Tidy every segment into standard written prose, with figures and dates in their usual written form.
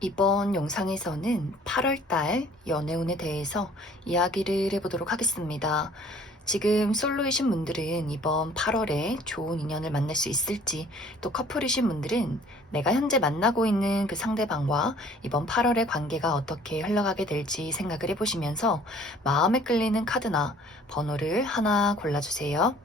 이번 영상에서는 8월달 연애운에 대해서 이야기를 해보도록 하겠습니다. 지금 솔로이신 분들은 이번 8월에 좋은 인연을 만날 수 있을지, 또 커플이신 분들은 내가 현재 만나고 있는 그 상대방과 이번 8월의 관계가 어떻게 흘러가게 될지 생각을 해보시면서 마음에 끌리는 카드나 번호를 하나 골라주세요.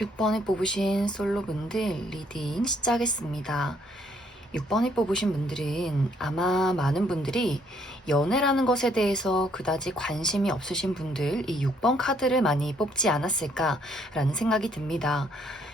6번을 뽑으신 솔로분들 리딩 시작하겠습니다. 6번을 뽑으신 분들은 아마 많은 분들이 연애라는 것에 대해서 그다지 관심이 없으신 분들, 이 6번 카드를 많이 뽑지 않았을까라는 생각이 듭니다.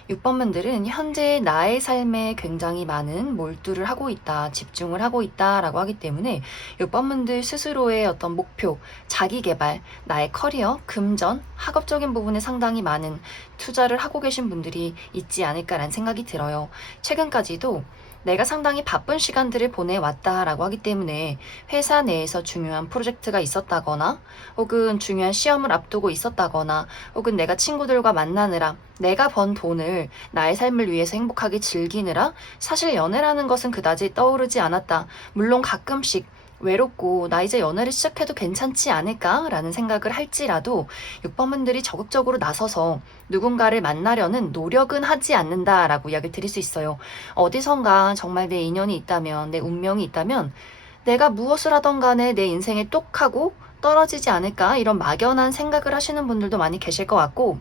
6번 분들은 현재 나의 삶에 굉장히 많은 몰두를 하고 있다, 집중을 하고 있다라고 하기 때문에 6번 분들 스스로의 어떤 목표, 자기 개발, 나의 커리어, 금전, 학업적인 부분에 상당히 많은 투자를 하고 계신 분들이 있지 않을까라는 생각이 들어요. 최근까지도 내가 상당히 바쁜 시간들을 보내왔다라고 하기 때문에 회사 내에서 중요한 프로젝트가 있었다거나 혹은 중요한 시험을 앞두고 있었다거나 혹은 내가 친구들과 만나느라 내가 번 돈을 나의 삶을 위해서 행복하게 즐기느라 사실 연애라는 것은 그다지 떠오르지 않았다. 물론 가끔씩 외롭고 나 이제 연애를 시작해도 괜찮지 않을까라는 생각을 할지라도 6번분들이 적극적으로 나서서 누군가를 만나려는 노력은 하지 않는다라고 이야기를 드릴 수 있어요. 어디선가 정말 내 인연이 있다면, 내 운명이 있다면 내가 무엇을 하던 간에 내 인생에 똑하고 떨어지지 않을까 이런 막연한 생각을 하시는 분들도 많이 계실 것 같고,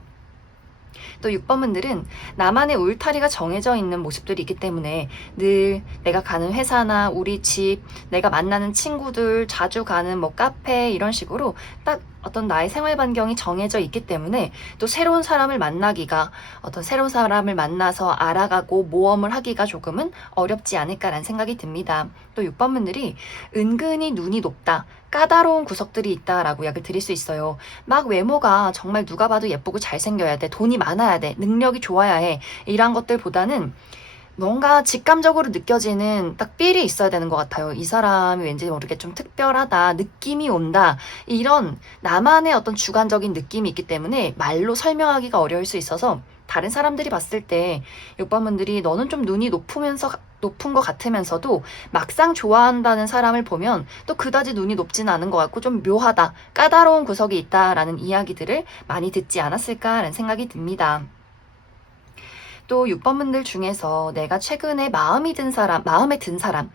또 6번분들은 나만의 울타리가 정해져 있는 모습들이 있기 때문에 늘 내가 가는 회사나 우리 집, 내가 만나는 친구들, 자주 가는 뭐 카페 이런 식으로 딱 어떤 나의 생활 반경이 정해져 있기 때문에 또 새로운 사람을 만나기가 어떤 새로운 사람을 만나서 알아가고 모험을 하기가 조금은 어렵지 않을까라는 생각이 듭니다. 또 6번분들이 은근히 눈이 높다. 까다로운 구석들이 있다라고 이야기를 드릴 수 있어요. 막 외모가 정말 누가 봐도 예쁘고 잘생겨야 돼. 돈이 많아야 돼. 능력이 좋아야 해. 이런 것들보다는 뭔가 직감적으로 느껴지는 딱 삘이 있어야 되는 것 같아요. 이 사람이 왠지 모르게 좀 특별하다, 느낌이 온다, 이런 나만의 어떤 주관적인 느낌이 있기 때문에 말로 설명하기가 어려울 수 있어서 다른 사람들이 봤을 때 6번분들이 너는 좀 눈이 높은 것 같으면서도 막상 좋아한다는 사람을 보면 또 그다지 눈이 높지는 않은 것 같고 좀 묘하다, 까다로운 구석이 있다라는 이야기들을 많이 듣지 않았을까라는 생각이 듭니다. 또 6번분들 중에서 내가 최근에 마음에 든 사람,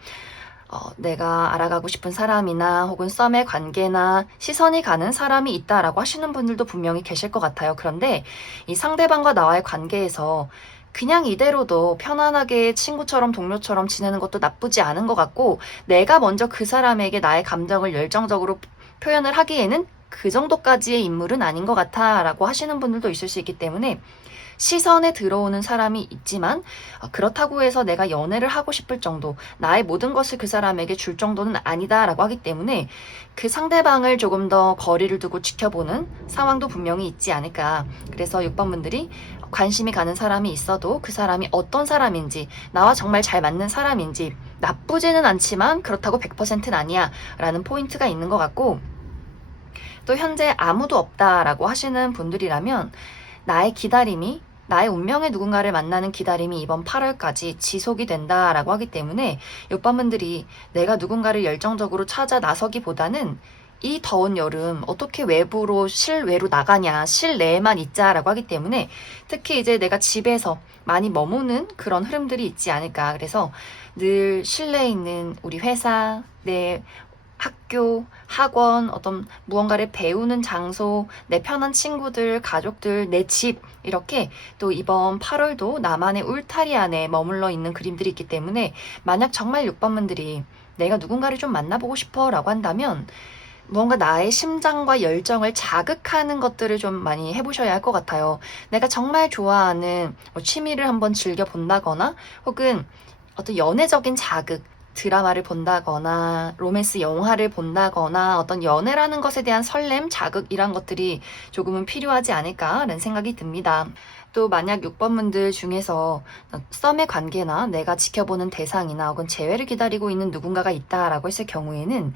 내가 알아가고 싶은 사람이나 혹은 썸의 관계나 시선이 가는 사람이 있다라고 하시는 분들도 분명히 계실 것 같아요. 그런데 이 상대방과 나와의 관계에서 그냥 이대로도 편안하게 친구처럼 동료처럼 지내는 것도 나쁘지 않은 것 같고, 내가 먼저 그 사람에게 나의 감정을 열정적으로 표현을 하기에는 그 정도까지의 인물은 아닌 것 같아 라고 하시는 분들도 있을 수 있기 때문에 시선에 들어오는 사람이 있지만 그렇다고 해서 내가 연애를 하고 싶을 정도, 나의 모든 것을 그 사람에게 줄 정도는 아니다라고 하기 때문에 그 상대방을 조금 더 거리를 두고 지켜보는 상황도 분명히 있지 않을까. 그래서 6번 분들이 관심이 가는 사람이 있어도 그 사람이 어떤 사람인지, 나와 정말 잘 맞는 사람인지, 나쁘지는 않지만 그렇다고 100%는 아니야 라는 포인트가 있는 것 같고, 또 현재 아무도 없다라고 하시는 분들이라면 나의 기다림이, 나의 운명의 누군가를 만나는 기다림이 이번 8월까지 지속이 된다라고 하기 때문에 6번 분들이 내가 누군가를 열정적으로 찾아 나서기보다는 이 더운 여름 어떻게 외부로 실외로 나가냐, 실내에만 있자라고 하기 때문에 특히 이제 내가 집에서 많이 머무는 그런 흐름들이 있지 않을까. 그래서 늘 실내에 있는 우리 회사, 내 학교, 학원, 어떤 무언가를 배우는 장소, 내 편한 친구들, 가족들, 내 집, 이렇게 또 이번 8월도 나만의 울타리 안에 머물러 있는 그림들이 있기 때문에 만약 정말 6번분들이 내가 누군가를 좀 만나보고 싶어 라고 한다면 무언가 나의 심장과 열정을 자극하는 것들을 좀 많이 해보셔야 할 것 같아요. 내가 정말 좋아하는 취미를 한번 즐겨본다거나 혹은 어떤 연애적인 자극, 드라마를 본다거나 로맨스 영화를 본다거나 어떤 연애라는 것에 대한 설렘, 자극 이런 것들이 조금은 필요하지 않을까라는 생각이 듭니다. 또 만약 6번분들 중에서 썸의 관계나 내가 지켜보는 대상이나 혹은 재회를 기다리고 있는 누군가가 있다라고 했을 경우에는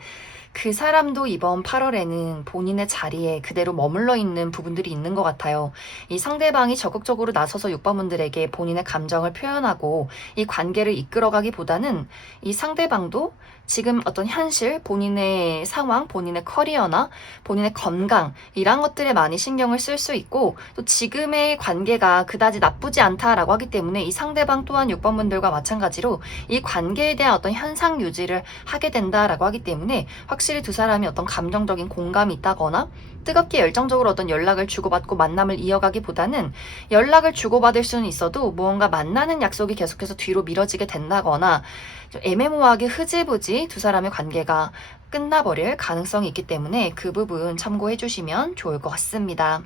그 사람도 이번 8월에는 본인의 자리에 그대로 머물러 있는 부분들이 있는 것 같아요. 이 상대방이 적극적으로 나서서 6번분들에게 본인의 감정을 표현하고 이 관계를 이끌어가기보다는 이 상대방도 지금 어떤 현실, 본인의 상황, 본인의 커리어나 본인의 건강 이런 것들에 많이 신경을 쓸 수 있고 또 지금의 관계가 그다지 나쁘지 않다라고 하기 때문에 이 상대방 또한 6번분들과 마찬가지로 이 관계에 대한 어떤 현상 유지를 하게 된다라고 하기 때문에 확실히 두 사람이 어떤 감정적인 공감이 있다거나 뜨겁게 열정적으로 어떤 연락을 주고받고 만남을 이어가기보다는 연락을 주고받을 수는 있어도 무언가 만나는 약속이 계속해서 뒤로 미뤄지게 된다거나 좀 애매모호하게 흐지부지 두 사람의 관계가 끝나버릴 가능성이 있기 때문에 그 부분 참고해 주시면 좋을 것 같습니다.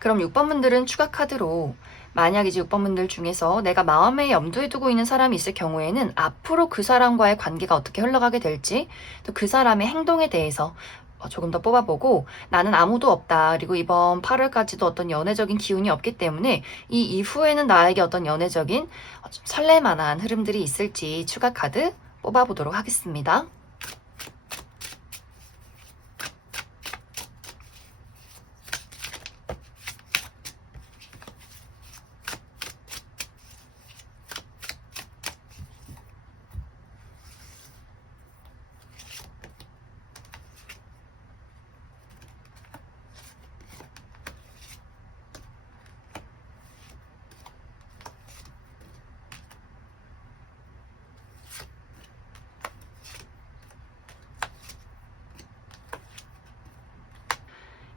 그럼 6번분들은 추가 카드로 만약 이제 6번분들 중에서 내가 마음에 염두에 두고 있는 사람이 있을 경우에는 앞으로 그 사람과의 관계가 어떻게 흘러가게 될지 또 그 사람의 행동에 대해서 조금 더 뽑아보고 나는 아무도 없다. 그리고 이번 8월까지도 어떤 연애적인 기운이 없기 때문에 이 이후에는 나에게 어떤 연애적인 좀 설렐만한 흐름들이 있을지 추가 카드 뽑아보도록 하겠습니다.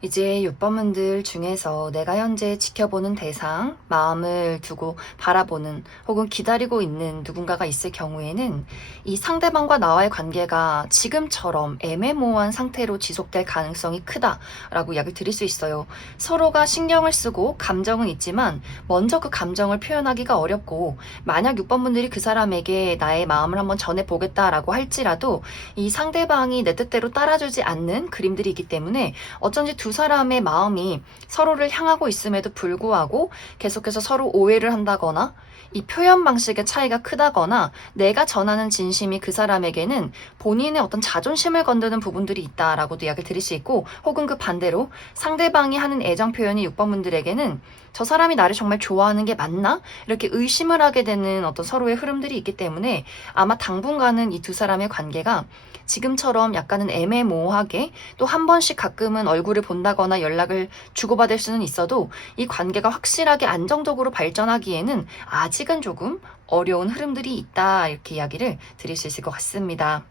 이제 6번분들 중에서 내가 현재 지켜보는 대상, 마음을 두고 바라보는 혹은 기다리고 있는 누군가가 있을 경우에는 이 상대방과 나와의 관계가 지금처럼 애매모호한 상태로 지속될 가능성이 크다라고 이야기를 드릴 수 있어요. 서로가 신경을 쓰고 감정은 있지만 먼저 그 감정을 표현하기가 어렵고 만약 6번분들이 그 사람에게 나의 마음을 한번 전해보겠다라고 할지라도 이 상대방이 내 뜻대로 따라주지 않는 그림들이 있기 때문에 어쩐지 두 사람의 마음이 서로를 향하고 있음에도 불구하고 계속해서 서로 오해를 한다거나 이 표현 방식의 차이가 크다거나 내가 전하는 진심이 그 사람에게는 본인의 어떤 자존심을 건드는 부분들이 있다라고도 이야기를 드릴 수 있고 혹은 그 반대로 상대방이 하는 애정 표현이 6번분들에게는 저 사람이 나를 정말 좋아하는 게 맞나? 이렇게 의심을 하게 되는 어떤 서로의 흐름들이 있기 때문에 아마 당분간은 이 두 사람의 관계가 지금처럼 약간은 애매모호하게 또 한 번씩 가끔은 얼굴을 본다거나 연락을 주고받을 수는 있어도 이 관계가 확실하게 안정적으로 발전하기에는 아직은 조금 어려운 흐름들이 있다 이렇게 이야기를 드릴 수 있을 것 같습니다.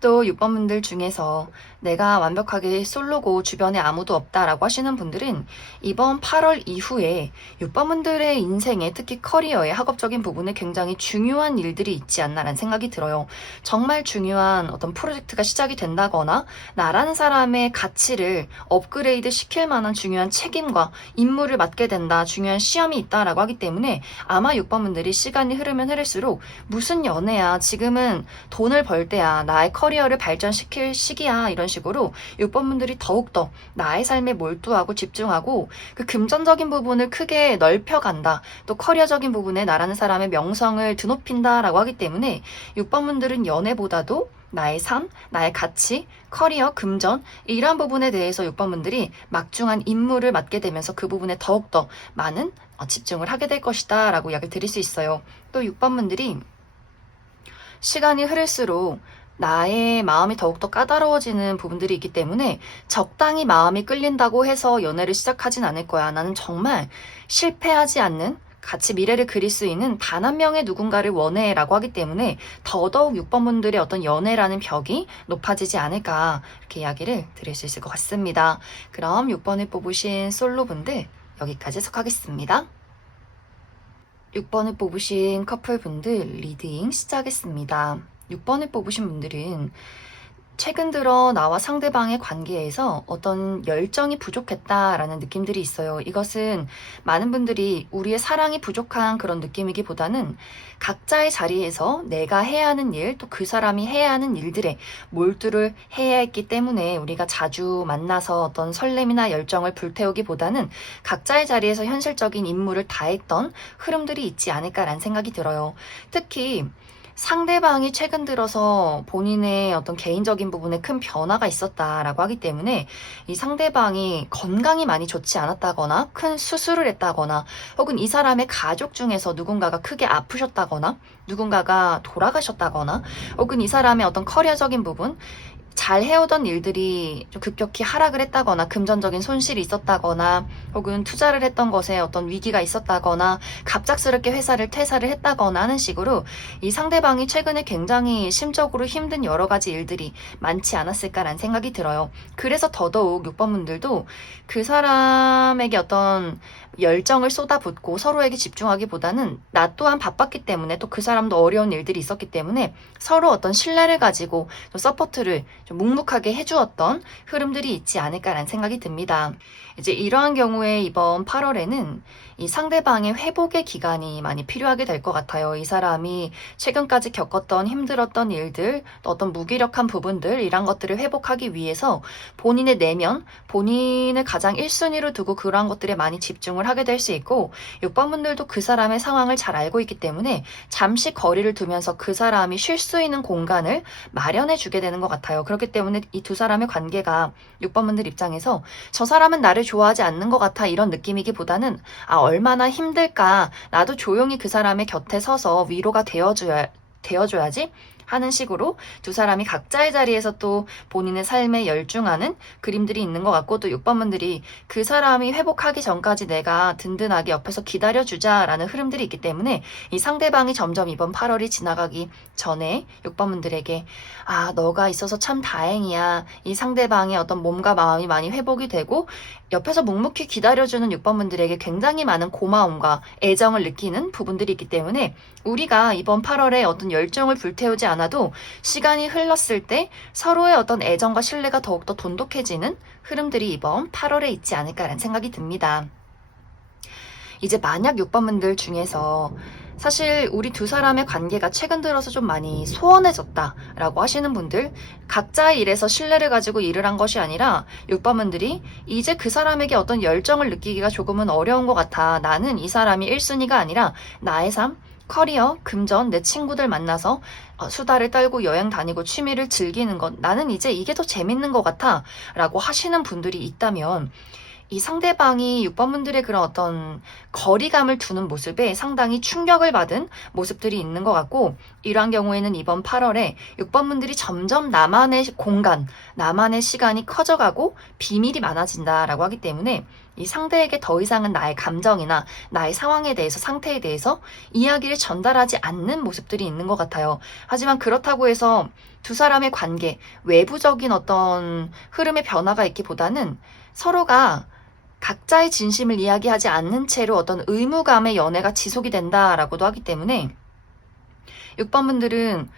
또 6번분들 중에서 내가 완벽하게 솔로고 주변에 아무도 없다라고 하시는 분들은 이번 8월 이후에 6번 분들의 인생에 특히 커리어의 학업적인 부분에 굉장히 중요한 일들이 있지 않나라는 생각이 들어요. 정말 중요한 어떤 프로젝트가 시작이 된다거나 나라는 사람의 가치를 업그레이드 시킬 만한 중요한 책임과 임무를 맡게 된다, 중요한 시험이 있다라고 하기 때문에 아마 6번 분들이 시간이 흐르면 흐를수록 무슨 연애야, 지금은 돈을 벌 때야, 나의 커리어를 발전시킬 시기야, 이런 식으로 6번 분들이 더욱더 나의 삶에 몰두하고 집중하고 그 금전적인 부분을 크게 넓혀간다, 또 커리어적인 부분에 나라는 사람의 명성을 드높인다라고 하기 때문에 6번 분들은 연애보다도 나의 삶, 나의 가치, 커리어, 금전 이러한 부분에 대해서 6번 분들이 막중한 임무를 맡게 되면서 그 부분에 더욱더 많은 집중을 하게 될 것이다 라고 이야기를 드릴 수 있어요. 또 6번 분들이 시간이 흐를수록 나의 마음이 더욱더 까다로워지는 부분들이 있기 때문에 적당히 마음이 끌린다고 해서 연애를 시작하진 않을 거야. 나는 정말 실패하지 않는, 같이 미래를 그릴 수 있는 단 한 명의 누군가를 원해 라고 하기 때문에 더더욱 6번 분들의 어떤 연애라는 벽이 높아지지 않을까, 이렇게 이야기를 드릴 수 있을 것 같습니다. 그럼 6번을 뽑으신 솔로분들 여기까지 해석하겠습니다. 6번을 뽑으신 커플분들 리딩 시작하겠습니다. 6번을 뽑으신 분들은 최근 들어 나와 상대방의 관계에서 어떤 열정이 부족했다라는 느낌들이 있어요. 이것은 많은 분들이 우리의 사랑이 부족한 그런 느낌이기보다는 각자의 자리에서 내가 해야 하는 일, 또 그 사람이 해야 하는 일들에 몰두를 해야 했기 때문에 우리가 자주 만나서 어떤 설렘이나 열정을 불태우기보다는 각자의 자리에서 현실적인 임무를 다했던 흐름들이 있지 않을까라는 생각이 들어요. 특히 상대방이 최근 들어서 본인의 어떤 개인적인 부분에 큰 변화가 있었다라고 하기 때문에 이 상대방이 건강이 많이 좋지 않았다거나 큰 수술을 했다거나 혹은 이 사람의 가족 중에서 누군가가 크게 아프셨다거나 누군가가 돌아가셨다거나 혹은 이 사람의 어떤 커리어적인 부분, 잘 해오던 일들이 좀 급격히 하락을 했다거나 금전적인 손실이 있었다거나 혹은 투자를 했던 것에 어떤 위기가 있었다거나 갑작스럽게 회사를 퇴사를 했다거나 하는 식으로 이 상대방이 최근에 굉장히 심적으로 힘든 여러 가지 일들이 많지 않았을까라는 생각이 들어요. 그래서 더더욱 6번 분들도 그 사람에게 어떤 열정을 쏟아붓고 서로에게 집중하기보다는 나 또한 바빴기 때문에 또 그 사람도 어려운 일들이 있었기 때문에 서로 어떤 신뢰를 가지고 좀 서포트를 좀 묵묵하게 해주었던 흐름들이 있지 않을까라는 생각이 듭니다. 이제 이러한 경우에 이번 8월에는 이 상대방의 회복의 기간이 많이 필요하게 될 것 같아요. 이 사람이 최근까지 겪었던 힘들었던 일들, 또 어떤 무기력한 부분들, 이런 것들을 회복하기 위해서 본인의 내면, 본인을 가장 1순위로 두고 그러한 것들에 많이 집중을 하게 될 수 있고 6번 분들도 그 사람의 상황을 잘 알고 있기 때문에 잠시 거리를 두면서 그 사람이 쉴 수 있는 공간을 마련해 주게 되는 것 같아요. 그렇기 때문에 이 두 사람의 관계가 6번 분들 입장에서 저 사람은 나를 좋아하지 않는 것 같아 이런 느낌이기보다는 얼마나 힘들까, 나도 조용히 그 사람의 곁에 서서 위로가 되어줘야지 하는 식으로 두 사람이 각자의 자리에서 또 본인의 삶에 열중하는 그림들이 있는 것 같고, 또 6번 분들이 그 사람이 회복하기 전까지 내가 든든하게 옆에서 기다려주자라는 흐름들이 있기 때문에 이 상대방이 점점 이번 8월이 지나가기 전에 6번 분들에게 너가 있어서 참 다행이야, 이 상대방의 어떤 몸과 마음이 많이 회복이 되고 옆에서 묵묵히 기다려주는 6번 분들에게 굉장히 많은 고마움과 애정을 느끼는 부분들이 있기 때문에 우리가 이번 8월에 어떤 열정을 불태우지 않아도 시간이 흘렀을 때 서로의 어떤 애정과 신뢰가 더욱더 돈독해지는 흐름들이 이번 8월에 있지 않을까라는 생각이 듭니다. 이제 만약 6번 분들 중에서 사실 우리 두 사람의 관계가 최근 들어서 좀 많이 소원해졌다라고 하시는 분들, 각자의 일에서 신뢰를 가지고 일을 한 것이 아니라 6번 분들이 이제 그 사람에게 어떤 열정을 느끼기가 조금은 어려운 것 같아, 나는 이 사람이 1순위가 아니라 나의 삶, 커리어, 금전, 내 친구들 만나서 수다를 떨고 여행 다니고 취미를 즐기는 것, 나는 이제 이게 더 재밌는 것 같아 라고 하시는 분들이 있다면 이 상대방이 6번분들의 그런 어떤 거리감을 두는 모습에 상당히 충격을 받은 모습들이 있는 것 같고, 이러한 경우에는 이번 8월에 6번분들이 점점 나만의 공간, 나만의 시간이 커져가고 비밀이 많아진다라고 하기 때문에 이 상대에게 더 이상은 나의 감정이나 나의 상황에 대해서, 상태에 대해서 이야기를 전달하지 않는 모습들이 있는 것 같아요. 하지만 그렇다고 해서 두 사람의 관계, 외부적인 어떤 흐름의 변화가 있기보다는 서로가 각자의 진심을 이야기하지 않는 채로 어떤 의무감의 연애가 지속이 된다라고도 하기 때문에 6번분들은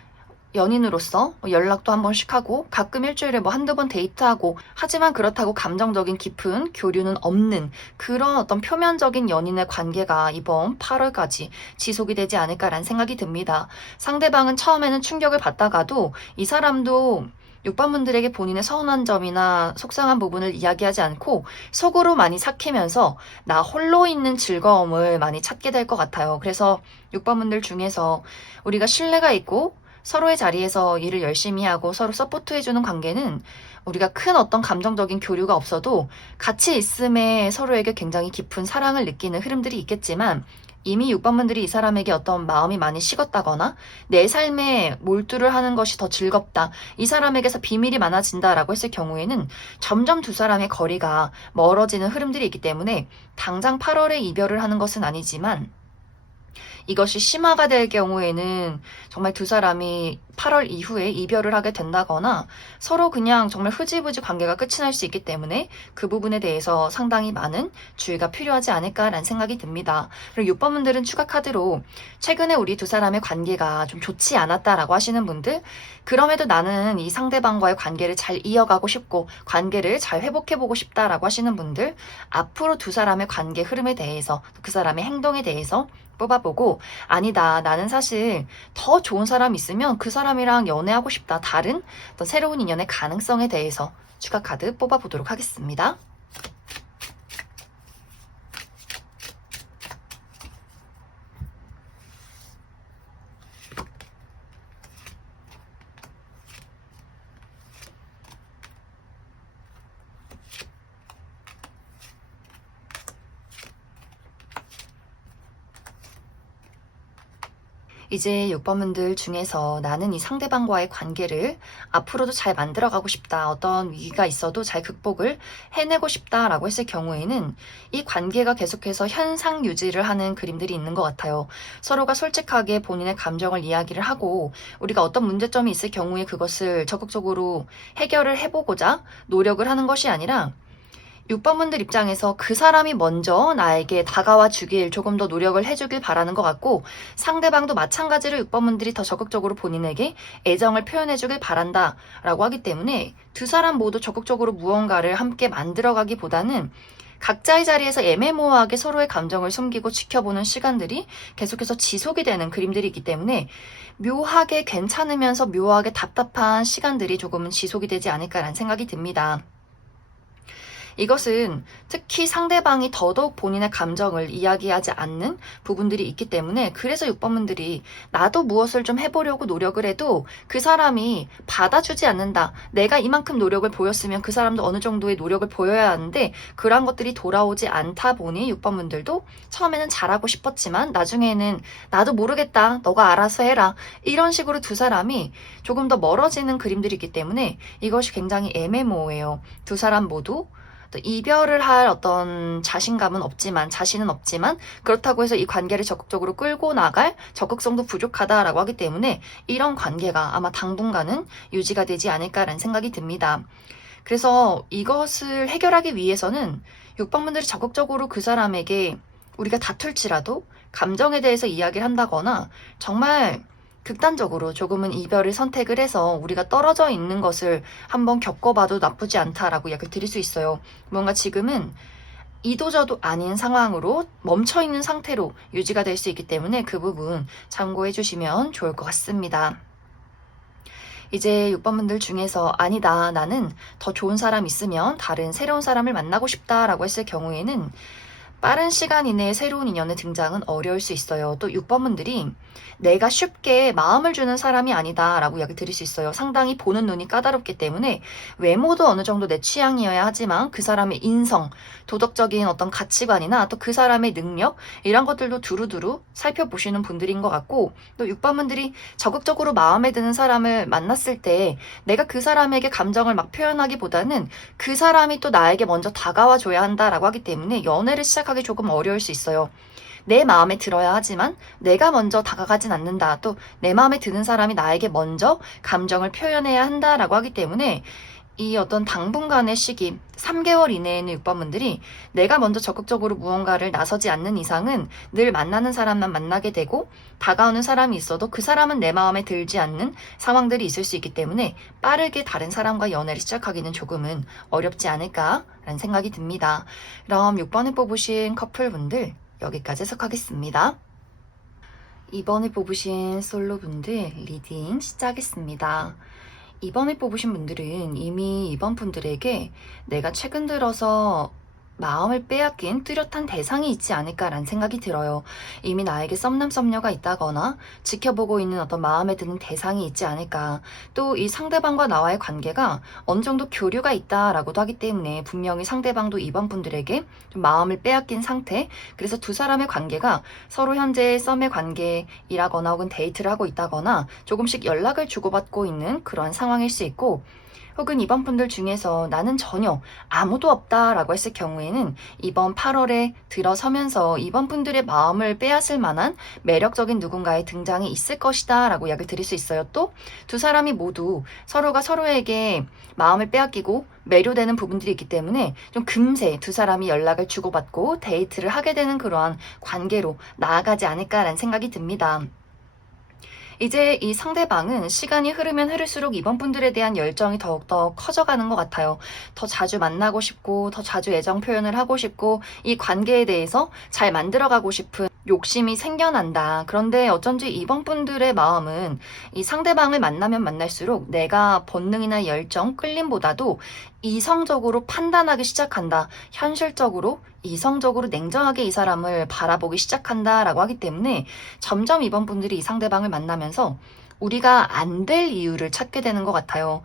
연인으로서 연락도 한 번씩 하고 가끔 일주일에 뭐 한두 번 데이트하고, 하지만 그렇다고 감정적인 깊은 교류는 없는 그런 어떤 표면적인 연인의 관계가 이번 8월까지 지속이 되지 않을까라는 생각이 듭니다. 상대방은 처음에는 충격을 받다가도 이 사람도 6번분들에게 본인의 서운한 점이나 속상한 부분을 이야기하지 않고 속으로 많이 삭히면서 나 홀로 있는 즐거움을 많이 찾게 될 것 같아요. 그래서 6번분들 중에서 우리가 신뢰가 있고 서로의 자리에서 일을 열심히 하고 서로 서포트해주는 관계는 우리가 큰 어떤 감정적인 교류가 없어도 같이 있음에 서로에게 굉장히 깊은 사랑을 느끼는 흐름들이 있겠지만, 이미 6번분들이 이 사람에게 어떤 마음이 많이 식었다거나 내 삶에 몰두를 하는 것이 더 즐겁다, 이 사람에게서 비밀이 많아진다라고 했을 경우에는 점점 두 사람의 거리가 멀어지는 흐름들이 있기 때문에 당장 8월에 이별을 하는 것은 아니지만, 이것이 심화가 될 경우에는 정말 두 사람이 8월 이후에 이별을 하게 된다거나 서로 그냥 정말 흐지부지 관계가 끝이 날 수 있기 때문에 그 부분에 대해서 상당히 많은 주의가 필요하지 않을까라는 생각이 듭니다. 그리고 6번분들은 추가 카드로 최근에 우리 두 사람의 관계가 좀 좋지 않았다라고 하시는 분들, 그럼에도 나는 이 상대방과의 관계를 잘 이어가고 싶고 관계를 잘 회복해보고 싶다라고 하시는 분들, 앞으로 두 사람의 관계 흐름에 대해서, 그 사람의 행동에 대해서 뽑아보고, 아니다, 나는 사실 더 좋은 사람 있으면 그 사람이랑 연애하고 싶다, 다른 어떤 새로운 인연의 가능성에 대해서 추가 카드 뽑아보도록 하겠습니다. 이제 6번분들 중에서 나는 이 상대방과의 관계를 앞으로도 잘 만들어가고 싶다, 어떤 위기가 있어도 잘 극복을 해내고 싶다라고 했을 경우에는 이 관계가 계속해서 현상 유지를 하는 그림들이 있는 것 같아요. 서로가 솔직하게 본인의 감정을 이야기를 하고 우리가 어떤 문제점이 있을 경우에 그것을 적극적으로 해결을 해보고자 노력을 하는 것이 아니라, 6번분들 입장에서 그 사람이 먼저 나에게 다가와 주길, 조금 더 노력을 해주길 바라는 것 같고, 상대방도 마찬가지로 6번분들이 더 적극적으로 본인에게 애정을 표현해주길 바란다 라고 하기 때문에 두 사람 모두 적극적으로 무언가를 함께 만들어가기보다는 각자의 자리에서 애매모호하게 서로의 감정을 숨기고 지켜보는 시간들이 계속해서 지속이 되는 그림들이 있기 때문에 묘하게 괜찮으면서 묘하게 답답한 시간들이 조금은 지속이 되지 않을까라는 생각이 듭니다. 이것은 특히 상대방이 더더욱 본인의 감정을 이야기하지 않는 부분들이 있기 때문에, 그래서 6번분들이 나도 무엇을 좀 해보려고 노력을 해도 그 사람이 받아주지 않는다, 내가 이만큼 노력을 보였으면 그 사람도 어느 정도의 노력을 보여야 하는데 그러한 것들이 돌아오지 않다 보니 6번분들도 처음에는 잘하고 싶었지만 나중에는 나도 모르겠다, 너가 알아서 해라, 이런 식으로 두 사람이 조금 더 멀어지는 그림들이 있기 때문에 이것이 굉장히 애매모호해요. 두 사람 모두 또 이별을 할 어떤 자신은 없지만 그렇다고 해서 이 관계를 적극적으로 끌고 나갈 적극성도 부족하다라고 하기 때문에 이런 관계가 아마 당분간은 유지가 되지 않을까라는 생각이 듭니다. 그래서 이것을 해결하기 위해서는 6번분들이 적극적으로 그 사람에게 우리가 다툴지라도 감정에 대해서 이야기를 한다거나, 정말 극단적으로 조금은 이별을 선택을 해서 우리가 떨어져 있는 것을 한번 겪어봐도 나쁘지 않다라고 이야기를 드릴 수 있어요. 뭔가 지금은 이도저도 아닌 상황으로 멈춰있는 상태로 유지가 될 수 있기 때문에 그 부분 참고해 주시면 좋을 것 같습니다. 이제 6번분들 중에서 아니다, 나는 더 좋은 사람 있으면 다른 새로운 사람을 만나고 싶다라고 했을 경우에는 빠른 시간 이내에 새로운 인연의 등장은 어려울 수 있어요. 또 6번 분들이 내가 쉽게 마음을 주는 사람이 아니다 라고 이야기 드릴 수 있어요. 상당히 보는 눈이 까다롭기 때문에 외모도 어느 정도 내 취향이어야 하지만 그 사람의 인성, 도덕적인 어떤 가치관이나 또 그 사람의 능력 이런 것들도 두루두루 살펴보시는 분들인 것 같고, 또 6번 분들이 적극적으로 마음에 드는 사람을 만났을 때 내가 그 사람에게 감정을 막 표현하기보다는 그 사람이 또 나에게 먼저 다가와 줘야 한다라고 하기 때문에 연애를 시작하기 조금 어려울 수 있어요. 내 마음에 들어야 하지만 내가 먼저 다가가진 않는다. 또 내 마음에 드는 사람이 나에게 먼저 감정을 표현해야 한다라고 하기 때문에 이 어떤 당분간의 시기, 3개월 이내에는 6번 분들이 내가 먼저 적극적으로 무언가를 나서지 않는 이상은 늘 만나는 사람만 만나게 되고, 다가오는 사람이 있어도 그 사람은 내 마음에 들지 않는 상황들이 있을 수 있기 때문에 빠르게 다른 사람과 연애를 시작하기는 조금은 어렵지 않을까라는 생각이 듭니다. 그럼 6번을 뽑으신 커플분들 여기까지 해석하겠습니다. 2번을 뽑으신 솔로분들 리딩 시작하겠습니다. 2번을 뽑으신 분들은 이미 2번 분들에게 내가 최근 들어서 마음을 빼앗긴 뚜렷한 대상이 있지 않을까라는 생각이 들어요. 이미 나에게 썸남 썸녀가 있다거나 지켜보고 있는 어떤 마음에 드는 대상이 있지 않을까. 또 이 상대방과 나와의 관계가 어느 정도 교류가 있다라고도 하기 때문에 분명히 상대방도 2번 분들에게 좀 마음을 빼앗긴 상태. 그래서 두 사람의 관계가 서로 현재 썸의 관계이라거나 혹은 데이트를 하고 있다거나 조금씩 연락을 주고받고 있는 그런 상황일 수 있고, 혹은 이번 분들 중에서 나는 전혀 아무도 없다라고 했을 경우에는 이번 8월에 들어서면서 이번 분들의 마음을 빼앗을 만한 매력적인 누군가의 등장이 있을 것이다 라고 이야기를 드릴 수 있어요. 또 두 사람이 모두 서로가 서로에게 마음을 빼앗기고 매료되는 부분들이 있기 때문에 좀 금세 두 사람이 연락을 주고받고 데이트를 하게 되는 그러한 관계로 나아가지 않을까라는 생각이 듭니다. 이제 이 상대방은 시간이 흐르면 흐를수록 이번 분들에 대한 열정이 더욱더 커져가는 것 같아요. 더 자주 만나고 싶고, 더 자주 애정 표현을 하고 싶고, 이 관계에 대해서 잘 만들어가고 싶은 욕심이 생겨난다. 그런데 어쩐지 이번 분들의 마음은 이 상대방을 만나면 만날수록 내가 본능이나 열정, 끌림보다도 이성적으로 판단하기 시작한다. 현실적으로, 이성적으로 냉정하게 이 사람을 바라보기 시작한다라고 하기 때문에 점점 이번 분들이 이 상대방을 만나면서 우리가 안 될 이유를 찾게 되는 것 같아요.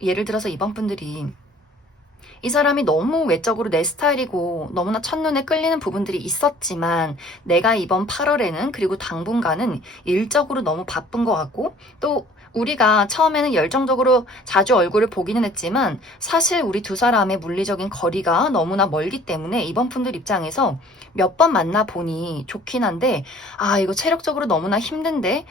예를 들어서 이번 분들이 이 사람이 너무 외적으로 내 스타일이고 너무나 첫눈에 끌리는 부분들이 있었지만 내가 이번 8월에는 그리고 당분간은 일적으로 너무 바쁜 것 같고, 또 우리가 처음에는 열정적으로 자주 얼굴을 보기는 했지만 사실 우리 두 사람의 물리적인 거리가 너무나 멀기 때문에 이번 분들 입장에서 몇 번 만나보니 좋긴 한데, 아 이거 체력적으로 너무나 힘든데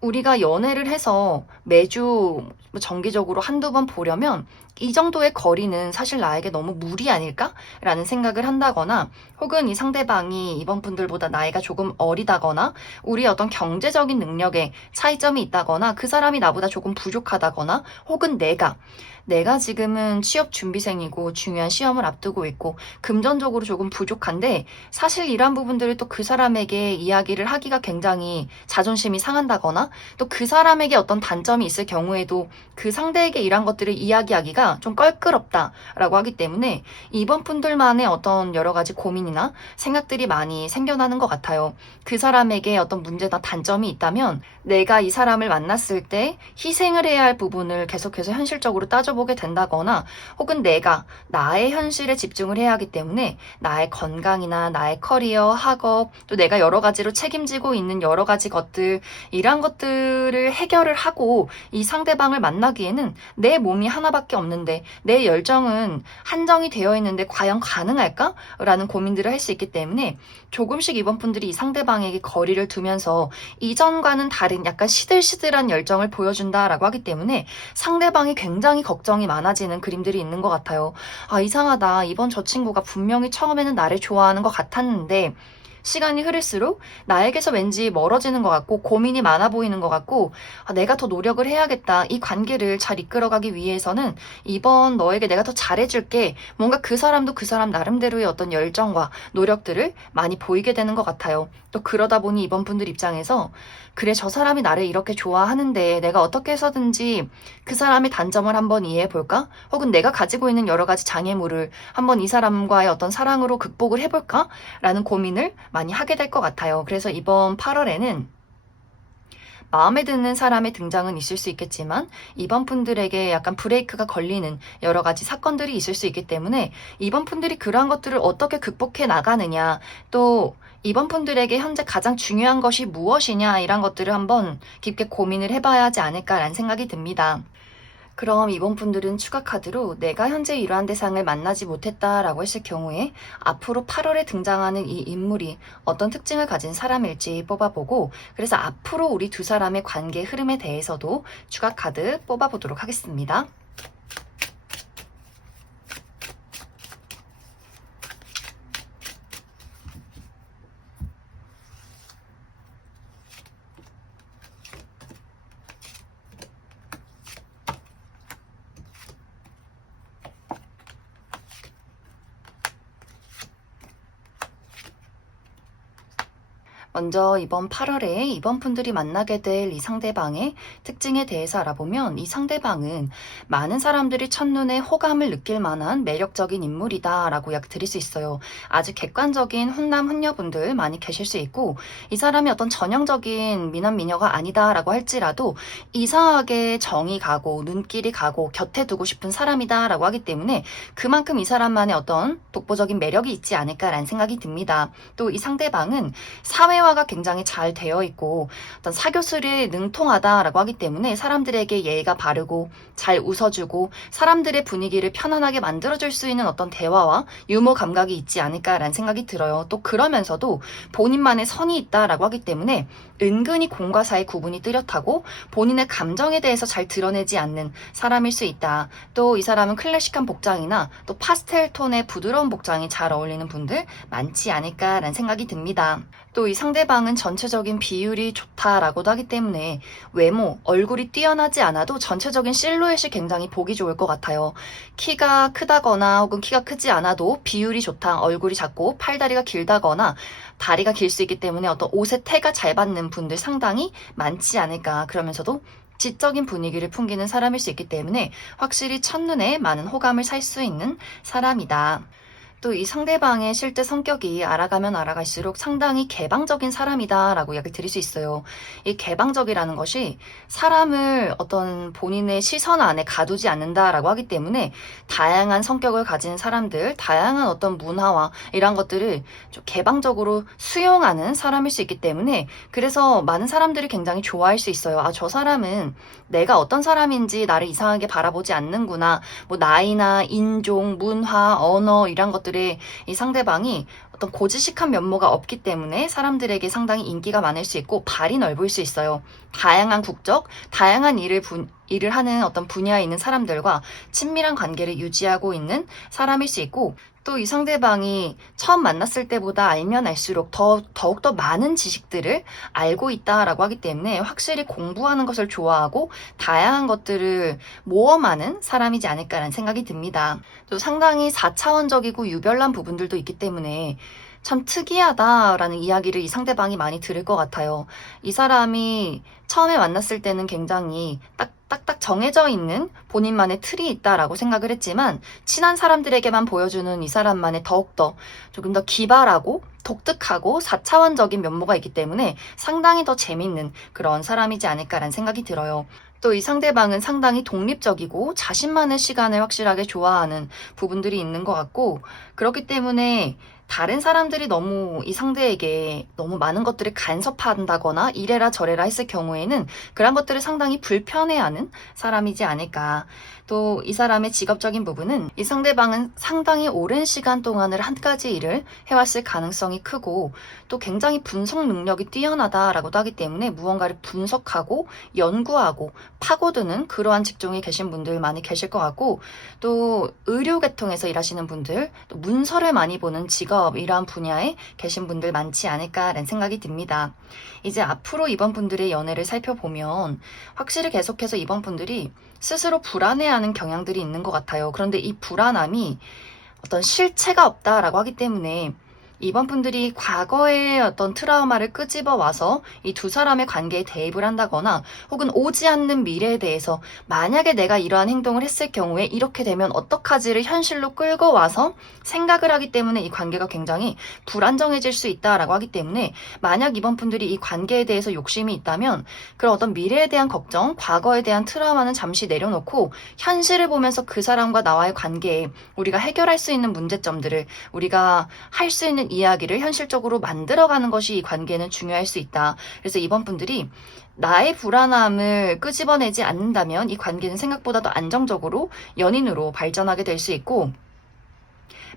우리가 연애를 해서 매주 정기적으로 한두 번 보려면 이 정도의 거리는 사실 나에게 너무 무리 아닐까? 라는 생각을 한다거나, 혹은 이 상대방이 이번 분들보다 나이가 조금 어리다거나 우리의 어떤 경제적인 능력에 차이점이 있다거나 그 사람이 나보다 조금 부족하다거나, 혹은 내가 지금은 취업 준비생이고 중요한 시험을 앞두고 있고 금전적으로 조금 부족한데 사실 이러한 부분들을 또 그 사람에게 이야기를 하기가 굉장히 자존심이 상한다거나, 또 그 사람에게 어떤 단점이 있을 경우에도 그 상대에게 이러한 것들을 이야기하기가 좀 껄끄럽다라고 하기 때문에 이번 분들만의 어떤 여러 가지 고민이나 생각들이 많이 생겨나는 것 같아요. 그 사람에게 어떤 문제나 단점이 있다면 내가 이 사람을 만났을 때 희생을 해야 할 부분을 계속해서 현실적으로 따져보게 된다거나, 혹은 내가 나의 현실에 집중을 해야 하기 때문에 나의 건강이나 나의 커리어, 학업, 또 내가 여러 가지로 책임지고 있는 여러 가지 것들, 이런 것들을 해결을 하고 이 상대방을 만나기에는 내 몸이 하나밖에 없는데 내 열정은 한정이 되어 있는데 과연 가능할까? 라는 고민들을 할 수 있기 때문에 조금씩 이번 분들이 이 상대방에게 거리를 두면서 이전과는 다른 약간 시들시들한 열정을 보여준다라고 하기 때문에 상대방이 굉장히 걱정이 많아지는 그림들이 있는 것 같아요. 아, 이상하다. 이번 저 친구가 분명히 처음에는 나를 좋아하는 것 같았는데 시간이 흐를수록 나에게서 왠지 멀어지는 것 같고 고민이 많아 보이는 것 같고 내가 더 노력을 해야겠다. 이 관계를 잘 이끌어가기 위해서는 이번 너에게 내가 더 잘해줄게. 뭔가 그 사람도 그 사람 나름대로의 어떤 열정과 노력들을 많이 보이게 되는 것 같아요. 또 그러다 보니 이번 분들 입장에서 그래 저 사람이 나를 이렇게 좋아하는데 내가 어떻게 해서든지 그 사람의 단점을 한번 이해해 볼까? 혹은 내가 가지고 있는 여러 가지 장애물을 한번 이 사람과의 어떤 사랑으로 극복을 해볼까? 라는 고민을 많이 하게 될 것 같아요. 그래서 이번 8월에는 마음에 드는 사람의 등장은 있을 수 있겠지만 이번 분들에게 약간 브레이크가 걸리는 여러 가지 사건들이 있을 수 있기 때문에 이번 분들이 그러한 것들을 어떻게 극복해 나가느냐, 또 이번 분들에게 현재 가장 중요한 것이 무엇이냐, 이런 것들을 한번 깊게 고민을 해봐야 하지 않을까라는 생각이 듭니다. 그럼 이번 분들은 추가 카드로 내가 현재 이러한 대상을 만나지 못했다라고 했을 경우에 앞으로 8월에 등장하는 이 인물이 어떤 특징을 가진 사람일지 뽑아보고, 그래서 앞으로 우리 두 사람의 관계 흐름에 대해서도 추가 카드 뽑아보도록 하겠습니다. 먼저 이번 8월에 이번 분들이 만나게 될 이 상대방의 특징에 대해서 알아보면, 이 상대방은 많은 사람들이 첫눈에 호감을 느낄 만한 매력적인 인물이다 라고 약 드릴 수 있어요. 아주 객관적인 훈남 훈녀분들 많이 계실 수 있고, 이 사람이 어떤 전형적인 미남 미녀가 아니다 라고 할지라도 이상하게 정이 가고 눈길이 가고 곁에 두고 싶은 사람이다 라고 하기 때문에 그만큼 이 사람만의 어떤 독보적인 매력이 있지 않을까라는 생각이 듭니다. 또 이 상대방은 사회화가 굉장히 잘 되어 있고 어떤 사교술에 능통하다라고 하기 때문에 사람들에게 예의가 바르고 잘 웃어주고 사람들의 분위기를 편안하게 만들어줄 수 있는 어떤 대화와 유머 감각이 있지 않을까라는 생각이 들어요. 또 그러면서도 본인만의 선이 있다라고 하기 때문에 은근히 공과 사의 구분이 뚜렷하고 본인의 감정에 대해서 잘 드러내지 않는 사람일 수 있다. 또 이 사람은 클래식한 복장이나 또 파스텔 톤의 부드러운 복장이 잘 어울리는 분들 많지 않을까라는 생각이 듭니다. 또 이 상대방은 전체적인 비율이 좋다라고도 하기 때문에 외모, 얼굴이 뛰어나지 않아도 전체적인 실루엣이 굉장히 보기 좋을 것 같아요. 키가 크다거나 혹은 키가 크지 않아도 비율이 좋다, 얼굴이 작고 팔다리가 길다거나 다리가 길 수 있기 때문에 어떤 옷의 태가 잘 받는 분들 상당히 많지 않을까. 그러면서도 지적인 분위기를 풍기는 사람일 수 있기 때문에 확실히 첫눈에 많은 호감을 살 수 있는 사람이다. 또 이 상대방의 실제 성격이 알아가면 알아갈수록 상당히 개방적인 사람이다 라고 이야기를 드릴 수 있어요. 이 개방적이라는 것이 사람을 어떤 본인의 시선 안에 가두지 않는다라고 하기 때문에 다양한 성격을 가진 사람들, 다양한 어떤 문화와 이런 것들을 좀 개방적으로 수용하는 사람일 수 있기 때문에 그래서 많은 사람들이 굉장히 좋아할 수 있어요. 아, 저 사람은 내가 어떤 사람인지 나를 이상하게 바라보지 않는구나. 뭐 나이나 인종, 문화, 언어 이런 것들 이 상대방이 어떤 고지식한 면모가 없기 때문에 사람들에게 상당히 인기가 많을 수 있고 발이 넓을 수 있어요. 다양한 국적, 다양한 일을 하는 어떤 분야에 있는 사람들과 친밀한 관계를 유지하고 있는 사람일 수 있고, 또 이 상대방이 처음 만났을 때보다 알면 알수록 더욱더 많은 지식들을 알고 있다라고 하기 때문에 확실히 공부하는 것을 좋아하고 다양한 것들을 모험하는 사람이지 않을까라는 생각이 듭니다. 또 상당히 4차원적이고 유별난 부분들도 있기 때문에 참 특이하다라는 이야기를 이 상대방이 많이 들을 것 같아요. 이 사람이 처음에 만났을 때는 굉장히 딱딱 정해져 있는 본인만의 틀이 있다라고 생각을 했지만 친한 사람들에게만 보여주는 이 사람만의 더욱더 조금 더 기발하고 독특하고 4차원적인 면모가 있기 때문에 상당히 더 재밌는 그런 사람이지 않을까라는 생각이 들어요. 또 이 상대방은 상당히 독립적이고 자신만의 시간을 확실하게 좋아하는 부분들이 있는 것 같고, 그렇기 때문에 다른 사람들이 너무 이 상대에게 너무 많은 것들을 간섭한다거나 이래라 저래라 했을 경우에는 그런 것들을 상당히 불편해하는 사람이지 않을까. 또 이 사람의 직업적인 부분은 이 상대방은 상당히 오랜 시간 동안을 한 가지 일을 해왔을 가능성이 크고 또 굉장히 분석 능력이 뛰어나다라고도 하기 때문에 무언가를 분석하고 연구하고 파고드는 그러한 직종에 계신 분들 많이 계실 것 같고, 또 의료 계통에서 일하시는 분들, 또 문서를 많이 보는 직업, 이러한 분야에 계신 분들 많지 않을까라는 생각이 듭니다. 이제 앞으로 이번 분들의 연애를 살펴보면 확실히 계속해서 이번 분들이 스스로 불안해하는 경향들이 있는 것 같아요. 그런데 이 불안함이 어떤 실체가 없다라고 하기 때문에 이번 분들이 과거의 어떤 트라우마를 끄집어 와서 이 두 사람의 관계에 대입을 한다거나, 혹은 오지 않는 미래에 대해서 만약에 내가 이러한 행동을 했을 경우에 이렇게 되면 어떡하지를 현실로 끌고 와서 생각을 하기 때문에 이 관계가 굉장히 불안정해질 수 있다라고 하기 때문에, 만약 이번 분들이 이 관계에 대해서 욕심이 있다면 그런 어떤 미래에 대한 걱정, 과거에 대한 트라우마는 잠시 내려놓고 현실을 보면서 그 사람과 나와의 관계에 우리가 해결할 수 있는 문제점들을, 우리가 할 수 있는 이야기를 현실적으로 만들어가는 것이 이 관계는 중요할 수 있다. 그래서 이번 분들이 나의 불안함을 끄집어내지 않는다면 이 관계는 생각보다도 안정적으로 연인으로 발전하게 될 수 있고,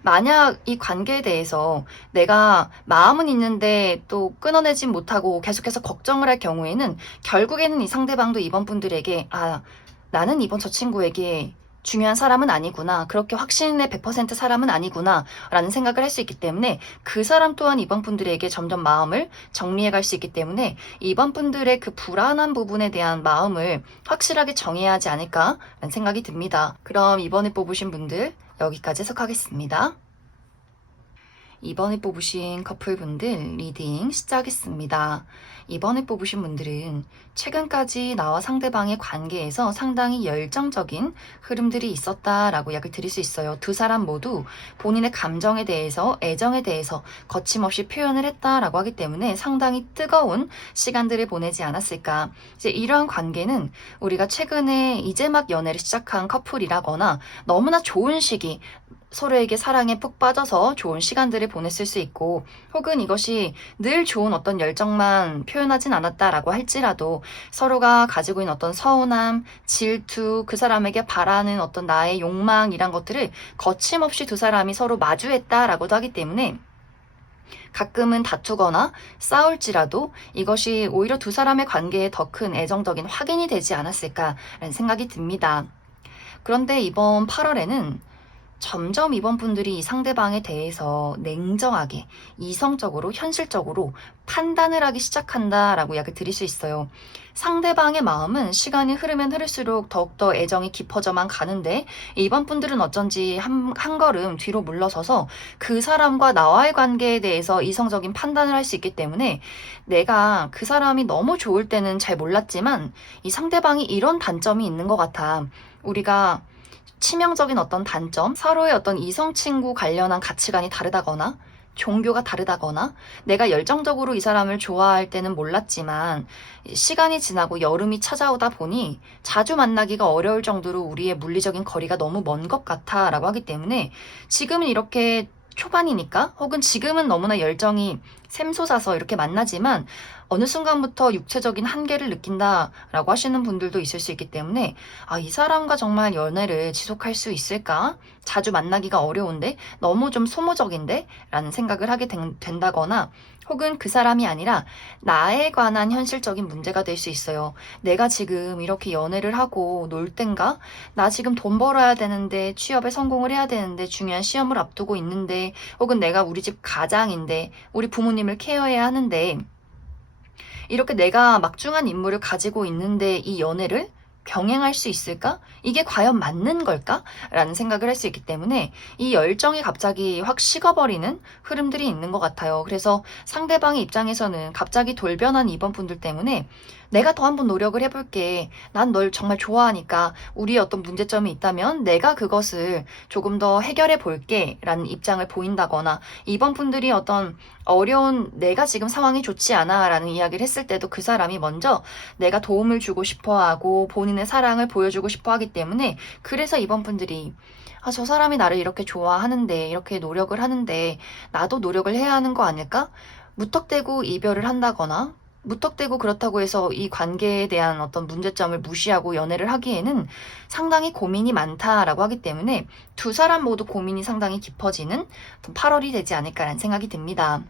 만약 이 관계에 대해서 내가 마음은 있는데 또 끊어내진 못하고 계속해서 걱정을 할 경우에는 결국에는 이 상대방도 이번 분들에게, 나는 이번 저 친구에게 중요한 사람은 아니구나, 그렇게 확신의 100% 사람은 아니구나 라는 생각을 할 수 있기 때문에 그 사람 또한 이번 분들에게 점점 마음을 정리해 갈 수 있기 때문에 이번 분들의 그 불안한 부분에 대한 마음을 확실하게 정해야 하지 않을까 라는 생각이 듭니다. 그럼 이번에 뽑으신 분들 여기까지 해석하겠습니다. 이번에 뽑으신 커플분들 리딩 시작했습니다. 이번에 뽑으신 분들은 최근까지 나와 상대방의 관계에서 상당히 열정적인 흐름들이 있었다라고 이야기를 드릴 수 있어요. 두 사람 모두 본인의 감정에 대해서, 애정에 대해서 거침없이 표현을 했다라고 하기 때문에 상당히 뜨거운 시간들을 보내지 않았을까. 이제 이러한 관계는 우리가 최근에 이제 막 연애를 시작한 커플이라거나 너무나 좋은 시기, 서로에게 사랑에 푹 빠져서 좋은 시간들을 보냈을 수 있고, 혹은 이것이 늘 좋은 어떤 열정만 표현하진 않았다라고 할지라도 서로가 가지고 있는 어떤 서운함, 질투, 그 사람에게 바라는 어떤 나의 욕망, 이란 것들을 거침없이 두 사람이 서로 마주했다라고도 하기 때문에 가끔은 다투거나 싸울지라도 이것이 오히려 두 사람의 관계에 더 큰 애정적인 확인이 되지 않았을까라는 생각이 듭니다. 그런데 이번 8월에는 점점 이번 분들이 이 상대방에 대해서 냉정하게, 이성적으로, 현실적으로 판단을 하기 시작한다라고 이야기를 드릴 수 있어요. 상대방의 마음은 시간이 흐르면 흐를수록 더욱더 애정이 깊어져만 가는데, 이번 분들은 어쩐지 한 걸음 뒤로 물러서서 그 사람과 나와의 관계에 대해서 이성적인 판단을 할 수 있기 때문에, 내가 그 사람이 너무 좋을 때는 잘 몰랐지만 이 상대방이 이런 단점이 있는 것 같아. 우리가 치명적인 어떤 단점, 서로의 어떤 이성 친구 관련한 가치관이 다르다거나 종교가 다르다거나, 내가 열정적으로 이 사람을 좋아할 때는 몰랐지만 시간이 지나고 여름이 찾아오다 보니 자주 만나기가 어려울 정도로 우리의 물리적인 거리가 너무 먼 것 같아 라고 하기 때문에, 지금은 이렇게 초반이니까, 혹은 지금은 너무나 열정이 샘솟아서 이렇게 만나지만 어느 순간부터 육체적인 한계를 느낀다라고 하시는 분들도 있을 수 있기 때문에, 이 사람과 정말 연애를 지속할 수 있을까? 자주 만나기가 어려운데, 너무 좀 소모적인데? 라는 생각을 하게 된다거나, 혹은 그 사람이 아니라 나에 관한 현실적인 문제가 될 수 있어요. 내가 지금 이렇게 연애를 하고 놀 땐가? 나 지금 돈 벌어야 되는데, 취업에 성공을 해야 되는데, 중요한 시험을 앞두고 있는데, 혹은 내가 우리 집 가장인데, 우리 부모님을 케어해야 하는데, 이렇게 내가 막중한 임무를 가지고 있는데 이 연애를 병행할 수 있을까? 이게 과연 맞는 걸까? 라는 생각을 할 수 있기 때문에 이 열정이 갑자기 확 식어버리는 흐름들이 있는 것 같아요. 그래서 상대방의 입장에서는 갑자기 돌변한 이번 분들 때문에, 내가 더 한번 노력을 해볼게, 난 널 정말 좋아하니까 우리의 어떤 문제점이 있다면 내가 그것을 조금 더 해결해 볼게 라는 입장을 보인다거나, 이번 분들이 어떤 어려운, 내가 지금 상황이 좋지 않아 라는 이야기를 했을 때도 그 사람이 먼저 내가 도움을 주고 싶어 하고 본인의 사랑을 보여주고 싶어 하기 때문에, 그래서 이번 분들이 저 사람이 나를 이렇게 좋아하는데, 이렇게 노력을 하는데 나도 노력을 해야 하는 거 아닐까? 무턱대고 이별을 한다거나, 무턱대고 그렇다고 해서 이 관계에 대한 어떤 문제점을 무시하고 연애를 하기에는 상당히 고민이 많다라고 하기 때문에, 두 사람 모두 고민이 상당히 깊어지는 8월이 되지 않을까라는 생각이 듭니다.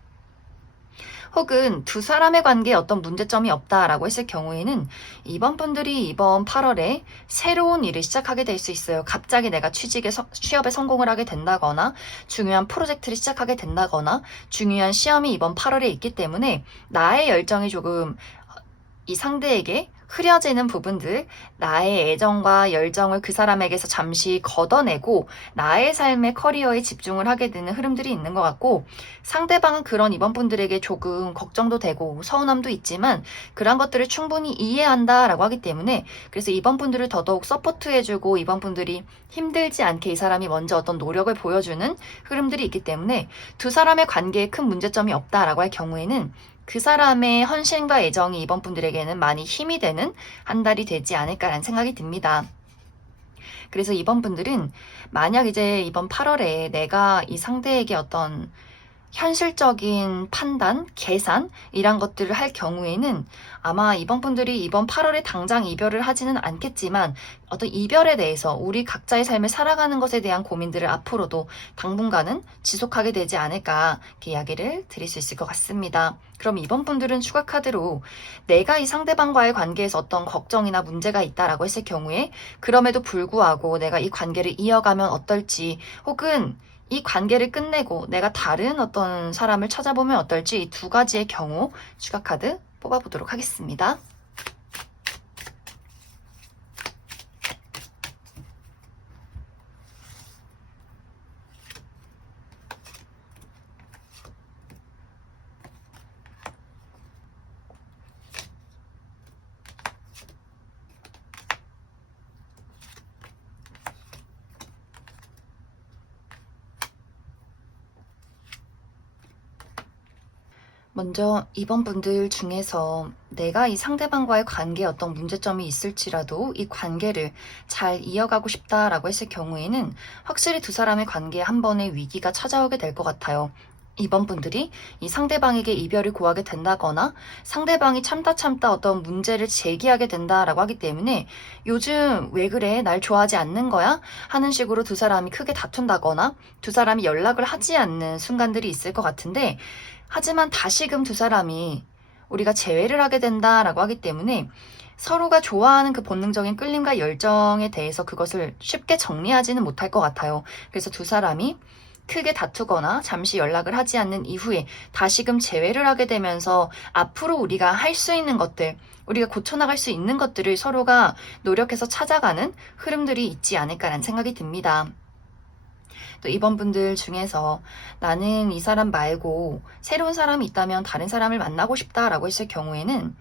혹은 두 사람의 관계에 어떤 문제점이 없다라고 했을 경우에는 이번 분들이 이번 8월에 새로운 일을 시작하게 될 수 있어요. 갑자기 내가 취업에 성공을 하게 된다거나 중요한 프로젝트를 시작하게 된다거나 중요한 시험이 이번 8월에 있기 때문에 나의 열정이 조금 이 상대에게 흐려지는 부분들, 나의 애정과 열정을 그 사람에게서 잠시 걷어내고 나의 삶의 커리어에 집중을 하게 되는 흐름들이 있는 것 같고, 상대방은 그런 이번 분들에게 조금 걱정도 되고 서운함도 있지만 그런 것들을 충분히 이해한다라고 하기 때문에, 그래서 이번 분들을 더더욱 서포트해주고 이번 분들이 힘들지 않게 이 사람이 먼저 어떤 노력을 보여주는 흐름들이 있기 때문에 두 사람의 관계에 큰 문제점이 없다라고 할 경우에는 그 사람의 헌신과 애정이 이번 분들에게는 많이 힘이 되는 한 달이 되지 않을까라는 생각이 듭니다. 그래서 이번 분들은 만약 이제 이번 8월에 내가 이 상대에게 어떤 현실적인 판단, 계산 이런 것들을 할 경우에는 아마 이번 분들이 이번 8월에 당장 이별을 하지는 않겠지만 어떤 이별에 대해서 우리 각자의 삶을 살아가는 것에 대한 고민들을 앞으로도 당분간은 지속하게 되지 않을까, 이렇게 이야기를 드릴 수 있을 것 같습니다. 그럼 이번 분들은 추가 카드로 내가 이 상대방과의 관계에서 어떤 걱정이나 문제가 있다라고 했을 경우에 그럼에도 불구하고 내가 이 관계를 이어가면 어떨지, 혹은 이 관계를 끝내고 내가 다른 어떤 사람을 찾아보면 어떨지, 이 두 가지의 경우 추가 카드 뽑아보도록 하겠습니다. 먼저 이번 분들 중에서 내가 이 상대방과의 관계에 어떤 문제점이 있을지라도 이 관계를 잘 이어가고 싶다라고 했을 경우에는 확실히 두 사람의 관계에 한 번의 위기가 찾아오게 될 것 같아요. 이번 분들이 이 상대방에게 이별을 고하게 된다거나 상대방이 참다 어떤 문제를 제기하게 된다라고 하기 때문에 요즘 왜 그래? 날 좋아하지 않는 거야? 하는 식으로 두 사람이 크게 다툰다거나 두 사람이 연락을 하지 않는 순간들이 있을 것 같은데, 하지만 다시금 두 사람이 우리가 재회를 하게 된다라고 하기 때문에 서로가 좋아하는 그 본능적인 끌림과 열정에 대해서 그것을 쉽게 정리하지는 못할 것 같아요. 그래서 두 사람이 크게 다투거나 잠시 연락을 하지 않는 이후에 다시금 재회를 하게 되면서 앞으로 우리가 할 수 있는 것들, 우리가 고쳐나갈 수 있는 것들을 서로가 노력해서 찾아가는 흐름들이 있지 않을까라는 생각이 듭니다. 또 이번 분들 중에서 나는 이 사람 말고 새로운 사람이 있다면 다른 사람을 만나고 싶다라고 했을 경우에는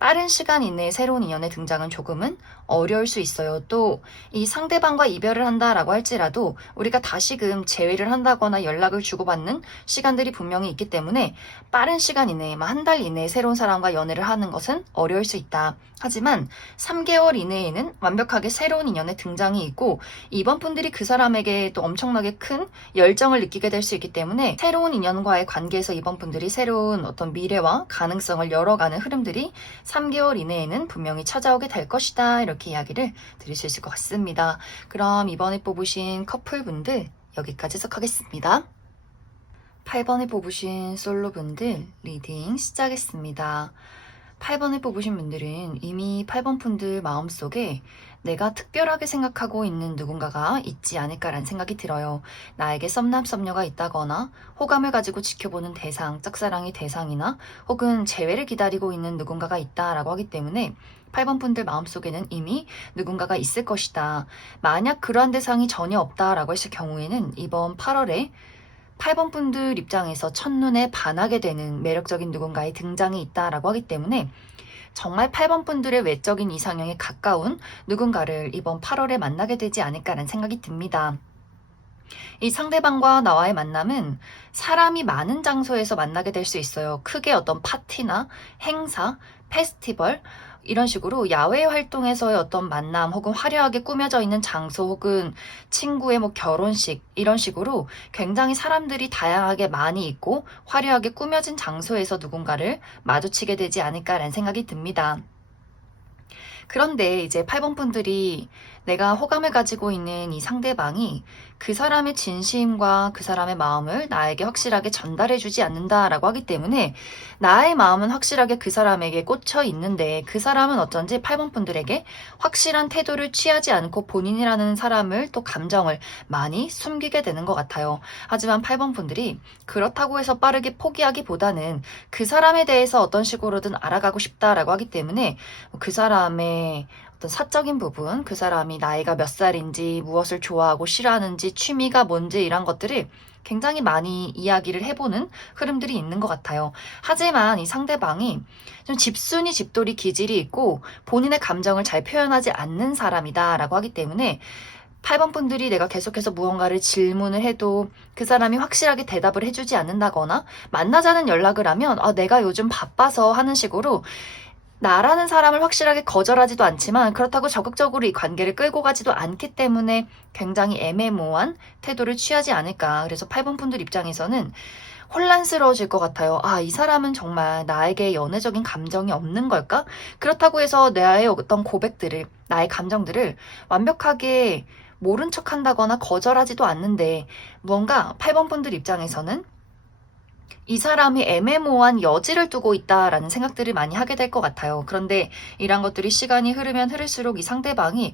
빠른 시간 이내에 새로운 인연의 등장은 조금은 어려울 수 있어요. 또 이 상대방과 이별을 한다라고 할지라도 우리가 다시금 재회를 한다거나 연락을 주고받는 시간들이 분명히 있기 때문에 빠른 시간 이내에, 한 달 이내에 새로운 사람과 연애를 하는 것은 어려울 수 있다. 하지만 3개월 이내에는 완벽하게 새로운 인연의 등장이 있고 이번 분들이 그 사람에게 또 엄청나게 큰 열정을 느끼게 될 수 있기 때문에 새로운 인연과의 관계에서 이번 분들이 새로운 어떤 미래와 가능성을 열어가는 흐름들이 3개월 이내에는 분명히 찾아오게 될 것이다, 이렇게 이야기를 드릴 수 있을 것 같습니다. 그럼 이번에 뽑으신 커플분들 여기까지 해석하겠습니다. 8번에 뽑으신 솔로분들 리딩 시작했습니다. 8번을 뽑으신 분들은 이미 8번 분들 마음속에 내가 특별하게 생각하고 있는 누군가가 있지 않을까라는 생각이 들어요. 나에게 썸남썸녀가 있다거나 호감을 가지고 지켜보는 대상, 짝사랑의 대상이나 혹은 재회를 기다리고 있는 누군가가 있다라고 하기 때문에 8번 분들 마음속에는 이미 누군가가 있을 것이다. 만약 그러한 대상이 전혀 없다라고 했을 경우에는 이번 8월에 8번 분들 입장에서 첫눈에 반하게 되는 매력적인 누군가의 등장이 있다라고 하기 때문에 정말 8번 분들의 외적인 이상형에 가까운 누군가를 이번 8월에 만나게 되지 않을까라는 생각이 듭니다. 이 상대방과 나와의 만남은 사람이 많은 장소에서 만나게 될 수 있어요. 크게 어떤 파티나 행사, 페스티벌 이런 식으로 야외 활동에서의 어떤 만남 혹은 화려하게 꾸며져 있는 장소 혹은 친구의 결혼식 이런 식으로 굉장히 사람들이 다양하게 많이 있고 화려하게 꾸며진 장소에서 누군가를 마주치게 되지 않을까라는 생각이 듭니다. 그런데 이제 8번 분들이 내가 호감을 가지고 있는 이 상대방이 그 사람의 진심과 그 사람의 마음을 나에게 확실하게 전달해주지 않는다라고 하기 때문에 나의 마음은 확실하게 그 사람에게 꽂혀 있는데 그 사람은 어쩐지 8번 분들에게 확실한 태도를 취하지 않고 본인이라는 사람을 또 감정을 많이 숨기게 되는 것 같아요. 하지만 8번 분들이 그렇다고 해서 빠르게 포기하기보다는 그 사람에 대해서 어떤 식으로든 알아가고 싶다라고 하기 때문에 그 사람의 어떤 사적인 부분, 그 사람이 나이가 몇 살인지, 무엇을 좋아하고 싫어하는지, 취미가 뭔지 이런 것들을 굉장히 많이 이야기를 해보는 흐름들이 있는 것 같아요. 하지만 이 상대방이 좀 집순이 집돌이 기질이 있고 본인의 감정을 잘 표현하지 않는 사람이다라고 하기 때문에 8번 분들이 내가 계속해서 무언가를 질문을 해도 그 사람이 확실하게 대답을 해주지 않는다거나 만나자는 연락을 하면 내가 요즘 바빠서 하는 식으로 나라는 사람을 확실하게 거절하지도 않지만 그렇다고 적극적으로 이 관계를 끌고 가지도 않기 때문에 굉장히 애매모호한 태도를 취하지 않을까. 그래서 8번 분들 입장에서는 혼란스러워질 것 같아요. 이 사람은 정말 나에게 연애적인 감정이 없는 걸까? 그렇다고 해서 나의 어떤 고백들을, 나의 감정들을 완벽하게 모른 척 한다거나 거절하지도 않는데 무언가 8번 분들 입장에서는 이 사람이 애매모호한 여지를 두고 있다라는 생각들을 많이 하게 될 것 같아요. 그런데 이런 것들이 시간이 흐르면 흐를수록 이 상대방이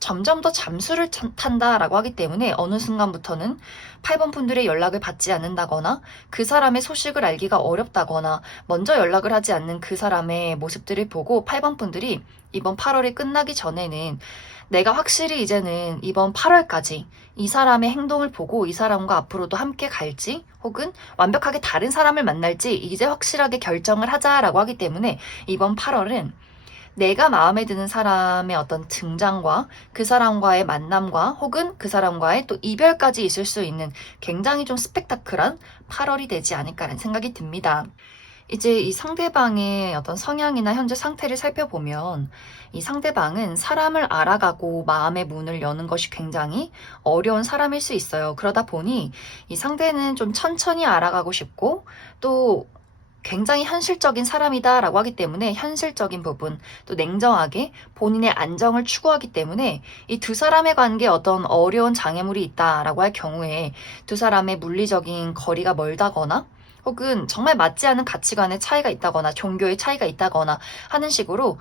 점점 더 잠수를 탄다라고 하기 때문에 어느 순간부터는 8번 분들의 연락을 받지 않는다거나 그 사람의 소식을 알기가 어렵다거나 먼저 연락을 하지 않는 그 사람의 모습들을 보고 8번 분들이 이번 8월이 끝나기 전에는 내가 확실히 이제는 이번 8월까지 이 사람의 행동을 보고 이 사람과 앞으로도 함께 갈지 혹은 완벽하게 다른 사람을 만날지 이제 확실하게 결정을 하자라고 하기 때문에 이번 8월은 내가 마음에 드는 사람의 어떤 등장과 그 사람과의 만남과 혹은 그 사람과의 또 이별까지 있을 수 있는 굉장히 좀 스펙타클한 8월이 되지 않을까라는 생각이 듭니다. 이제 이 상대방의 어떤 성향이나 현재 상태를 살펴보면 이 상대방은 사람을 알아가고 마음의 문을 여는 것이 굉장히 어려운 사람일 수 있어요. 그러다 보니 이 상대는 좀 천천히 알아가고 싶고 또 굉장히 현실적인 사람이다라고 하기 때문에 현실적인 부분, 또 냉정하게 본인의 안정을 추구하기 때문에 이 두 사람의 관계에 어떤 어려운 장애물이 있다라고 할 경우에 두 사람의 물리적인 거리가 멀다거나 혹은 정말 맞지 않는 가치관의 차이가 있다거나 종교의 차이가 있다거나 하는 식으로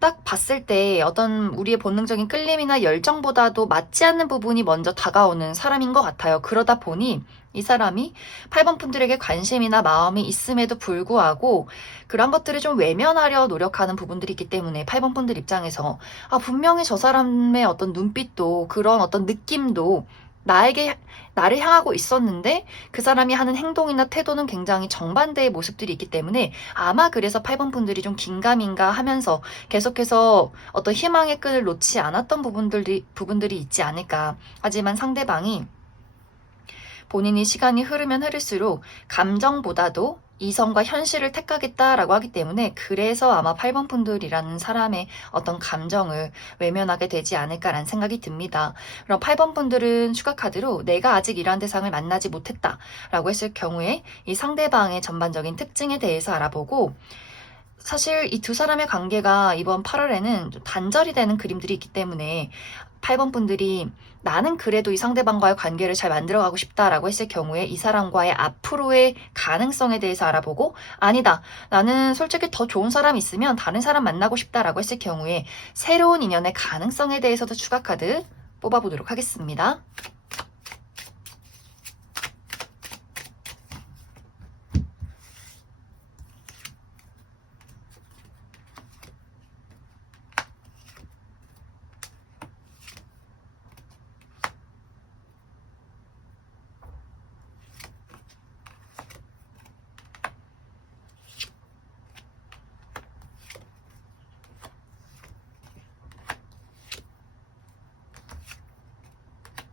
딱 봤을 때 어떤 우리의 본능적인 끌림이나 열정보다도 맞지 않는 부분이 먼저 다가오는 사람인 것 같아요. 그러다 보니 이 사람이 8번 분들에게 관심이나 마음이 있음에도 불구하고 그런 것들을 좀 외면하려 노력하는 부분들이 있기 때문에 8번 분들 입장에서 분명히 저 사람의 어떤 눈빛도 그런 어떤 느낌도 나를 향하고 있었는데 그 사람이 하는 행동이나 태도는 굉장히 정반대의 모습들이 있기 때문에 아마 그래서 8번 분들이 좀 긴가민가 하면서 계속해서 어떤 희망의 끈을 놓지 않았던 부분들이 있지 않을까. 하지만 상대방이 본인이 시간이 흐르면 흐를수록 감정보다도 이성과 현실을 택하겠다라고 하기 때문에 그래서 아마 8번 분들이라는 사람의 어떤 감정을 외면하게 되지 않을까라는 생각이 듭니다. 그럼 8번 분들은 추가 카드로 내가 아직 이러한 대상을 만나지 못했다라고 했을 경우에 이 상대방의 전반적인 특징에 대해서 알아보고 사실 이 두 사람의 관계가 이번 8월에는 좀 단절이 되는 그림들이 있기 때문에 8번 분들이 나는 그래도 이 상대방과의 관계를 잘 만들어가고 싶다라고 했을 경우에 이 사람과의 앞으로의 가능성에 대해서 알아보고 아니다. 나는 솔직히 더 좋은 사람 있으면 다른 사람 만나고 싶다라고 했을 경우에 새로운 인연의 가능성에 대해서도 추가 카드 뽑아보도록 하겠습니다.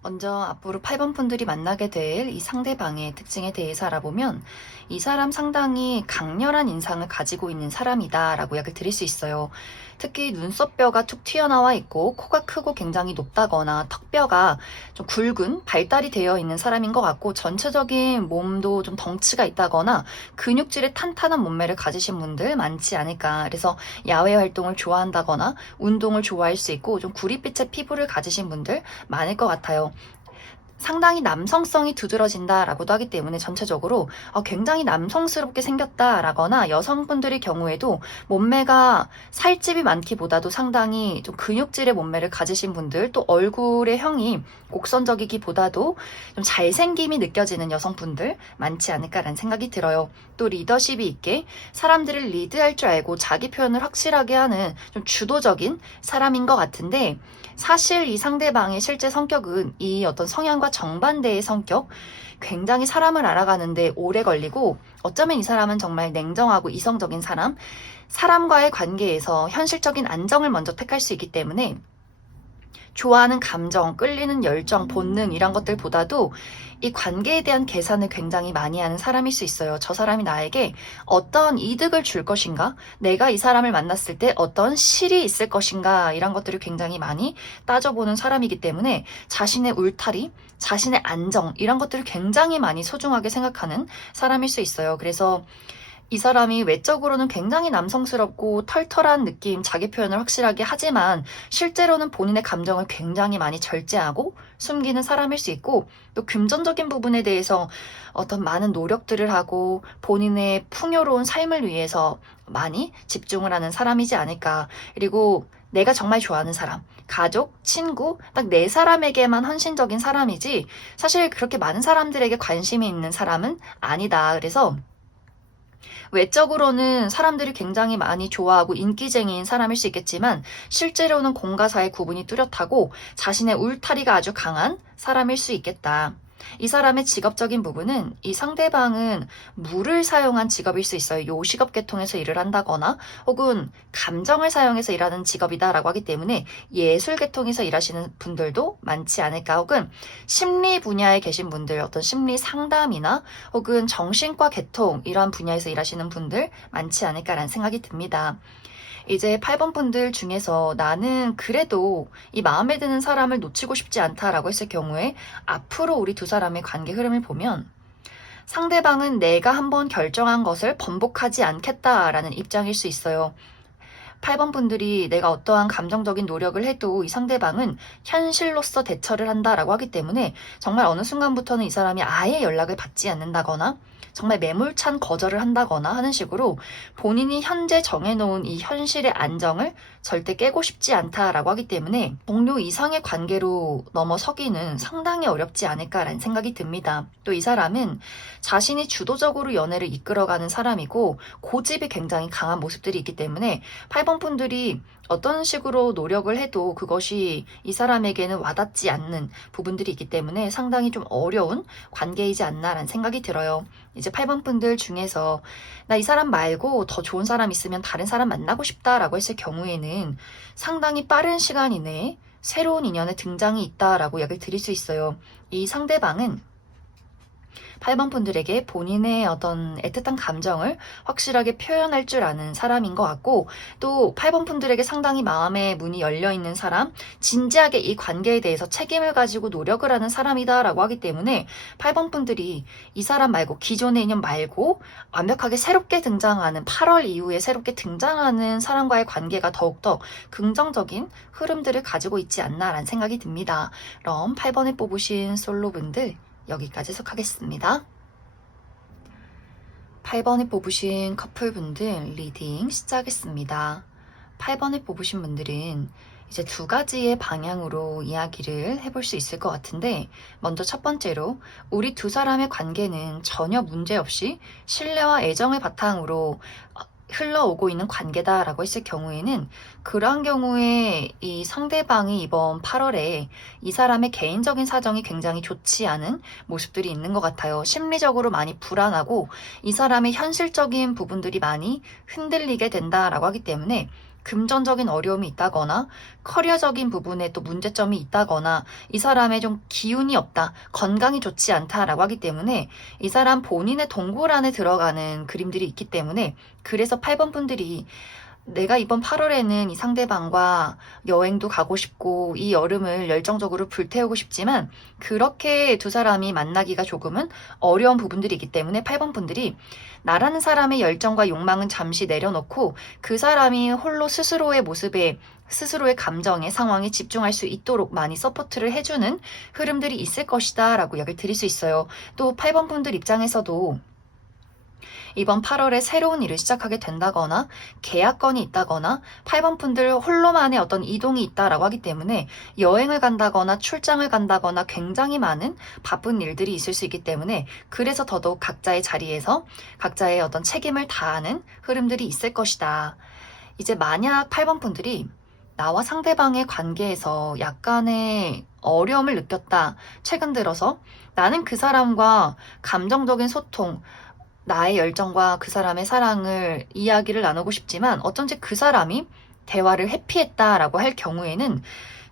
먼저 앞으로 8번 분들이 만나게 될 이 상대방의 특징에 대해서 알아보면 이 사람 상당히 강렬한 인상을 가지고 있는 사람이다 라고 약을 드릴 수 있어요. 특히 눈썹뼈가 툭 튀어나와 있고 코가 크고 굉장히 높다거나 턱뼈가 좀 굵은 발달이 되어 있는 사람인 것 같고, 전체적인 몸도 좀 덩치가 있다거나 근육질의 탄탄한 몸매를 가지신 분들 많지 않을까. 그래서 야외 활동을 좋아한다거나 운동을 좋아할 수 있고 좀 구릿빛의 피부를 가지신 분들 많을 것 같아요. 상당히 남성성이 두드러진다라고도 하기 때문에 전체적으로 굉장히 남성스럽게 생겼다라거나, 여성분들의 경우에도 몸매가 살집이 많기보다도 상당히 좀 근육질의 몸매를 가지신 분들, 또 얼굴의 형이 곡선적이기보다도 좀 잘생김이 느껴지는 여성분들 많지 않을까라는 생각이 들어요. 또 리더십이 있게 사람들을 리드할 줄 알고 자기 표현을 확실하게 하는 좀 주도적인 사람인 것 같은데, 사실 이 상대방의 실제 성격은 이 어떤 성향과 정반대의 성격, 굉장히 사람을 알아가는데 오래 걸리고, 어쩌면 이 사람은 정말 냉정하고 이성적인 사람, 사람과의 관계에서 현실적인 안정을 먼저 택할 수 있기 때문에 좋아하는 감정, 끌리는 열정, 본능 이런 것들보다도 이 관계에 대한 계산을 굉장히 많이 하는 사람일 수 있어요. 저 사람이 나에게 어떤 이득을 줄 것인가? 내가 이 사람을 만났을 때 어떤 실이 있을 것인가? 이런 것들을 굉장히 많이 따져보는 사람이기 때문에 자신의 울타리, 자신의 안정 이런 것들을 굉장히 많이 소중하게 생각하는 사람일 수 있어요. 그래서 이 사람이 외적으로는 굉장히 남성스럽고 털털한 느낌, 자기 표현을 확실하게 하지만 실제로는 본인의 감정을 굉장히 많이 절제하고 숨기는 사람일 수 있고, 또 금전적인 부분에 대해서 어떤 많은 노력들을 하고 본인의 풍요로운 삶을 위해서 많이 집중을 하는 사람이지 않을까. 그리고 내가 정말 좋아하는 사람, 가족, 친구, 딱 네 사람에게만 헌신적인 사람이지 사실 그렇게 많은 사람들에게 관심이 있는 사람은 아니다. 그래서 외적으로는 사람들이 굉장히 많이 좋아하고 인기쟁이인 사람일 수 있겠지만 실제로는 공과 사의 구분이 뚜렷하고 자신의 울타리가 아주 강한 사람일 수 있겠다. 이 사람의 직업적인 부분은 이 상대방은 물을 사용한 직업일 수 있어요. 요식업 계통에서 일을 한다거나 혹은 감정을 사용해서 일하는 직업이다라고 하기 때문에 예술 계통에서 일하시는 분들도 많지 않을까, 혹은 심리 분야에 계신 분들, 어떤 심리 상담이나 혹은 정신과 계통 이런 분야에서 일하시는 분들 많지 않을까라는 생각이 듭니다. 이제 8번 분들 중에서 나는 그래도 이 마음에 드는 사람을 놓치고 싶지 않다라고 했을 경우에 앞으로 우리 두 사람의 관계 흐름을 보면 상대방은 내가 한번 결정한 것을 번복하지 않겠다라는 입장일 수 있어요. 8번 분들이 내가 어떠한 감정적인 노력을 해도 이 상대방은 현실로서 대처를 한다라고 하기 때문에 정말 어느 순간부터는 이 사람이 아예 연락을 받지 않는다거나 정말 매몰찬 거절을 한다거나 하는 식으로 본인이 현재 정해놓은 이 현실의 안정을 절대 깨고 싶지 않다라고 하기 때문에 동료 이상의 관계로 넘어서기는 상당히 어렵지 않을까라는 생각이 듭니다. 또 이 사람은 자신이 주도적으로 연애를 이끌어가는 사람이고 고집이 굉장히 강한 모습들이 있기 때문에 8번 분들이 어떤 식으로 노력을 해도 그것이 이 사람에게는 와닿지 않는 부분들이 있기 때문에 상당히 좀 어려운 관계이지 않나라는 생각이 들어요. 이제 8번 분들 중에서 나 이 사람 말고 더 좋은 사람 있으면 다른 사람 만나고 싶다라고 했을 경우에는 상당히 빠른 시간 이내에 새로운 인연의 등장이 있다라고 이야기를 드릴 수 있어요. 이 상대방은 8번 분들에게 본인의 어떤 애틋한 감정을 확실하게 표현할 줄 아는 사람인 것 같고, 또 8번 분들에게 상당히 마음의 문이 열려있는 사람, 진지하게 이 관계에 대해서 책임을 가지고 노력을 하는 사람이다라고 하기 때문에 8번 분들이 이 사람 말고, 기존의 인연 말고 완벽하게 새롭게 등장하는 8월 이후에 새롭게 등장하는 사람과의 관계가 더욱더 긍정적인 흐름들을 가지고 있지 않나라는 생각이 듭니다. 그럼 8번에 뽑으신 솔로분들 여기까지 속하겠습니다. 8번에 뽑으신 커플분들 리딩 시작하겠습니다. 8번에 뽑으신 분들은 이제 두 가지의 방향으로 이야기를 해볼 수 있을 것 같은데, 먼저 첫 번째로 우리 두 사람의 관계는 전혀 문제없이 신뢰와 애정을 바탕으로 흘러오고 있는 관계다라고 했을 경우에는, 그러한 경우에 이 상대방이 이번 8월에 이 사람의 개인적인 사정이 굉장히 좋지 않은 모습들이 있는 것 같아요. 심리적으로 많이 불안하고 이 사람의 현실적인 부분들이 많이 흔들리게 된다라고 하기 때문에 금전적인 어려움이 있다거나 커리어적인 부분에 또 문제점이 있다거나 이 사람의 좀 기운이 없다, 건강이 좋지 않다라고 하기 때문에 이 사람 본인의 동굴 안에 들어가는 그림들이 있기 때문에 그래서 8번 분들이 내가 이번 8월에는 이 상대방과 여행도 가고 싶고 이 여름을 열정적으로 불태우고 싶지만 그렇게 두 사람이 만나기가 조금은 어려운 부분들이 있기 때문에 8번 분들이 나라는 사람의 열정과 욕망은 잠시 내려놓고 그 사람이 홀로 스스로의 모습에 스스로의 감정에 상황에 집중할 수 있도록 많이 서포트를 해주는 흐름들이 있을 것이다 라고 이야기를 드릴 수 있어요. 또 8번 분들 입장에서도 이번 8월에 새로운 일을 시작하게 된다거나 계약건이 있다거나 8번 분들 홀로만의 어떤 이동이 있다라고 하기 때문에 여행을 간다거나 출장을 간다거나 굉장히 많은 바쁜 일들이 있을 수 있기 때문에 그래서 더더욱 각자의 자리에서 각자의 어떤 책임을 다하는 흐름들이 있을 것이다. 이제 만약 8번 분들이 나와 상대방의 관계에서 약간의 어려움을 느꼈다. 최근 들어서 나는 그 사람과 감정적인 소통, 나의 열정과 그 사람의 사랑을 이야기를 나누고 싶지만 어쩐지 그 사람이 대화를 회피했다라고 할 경우에는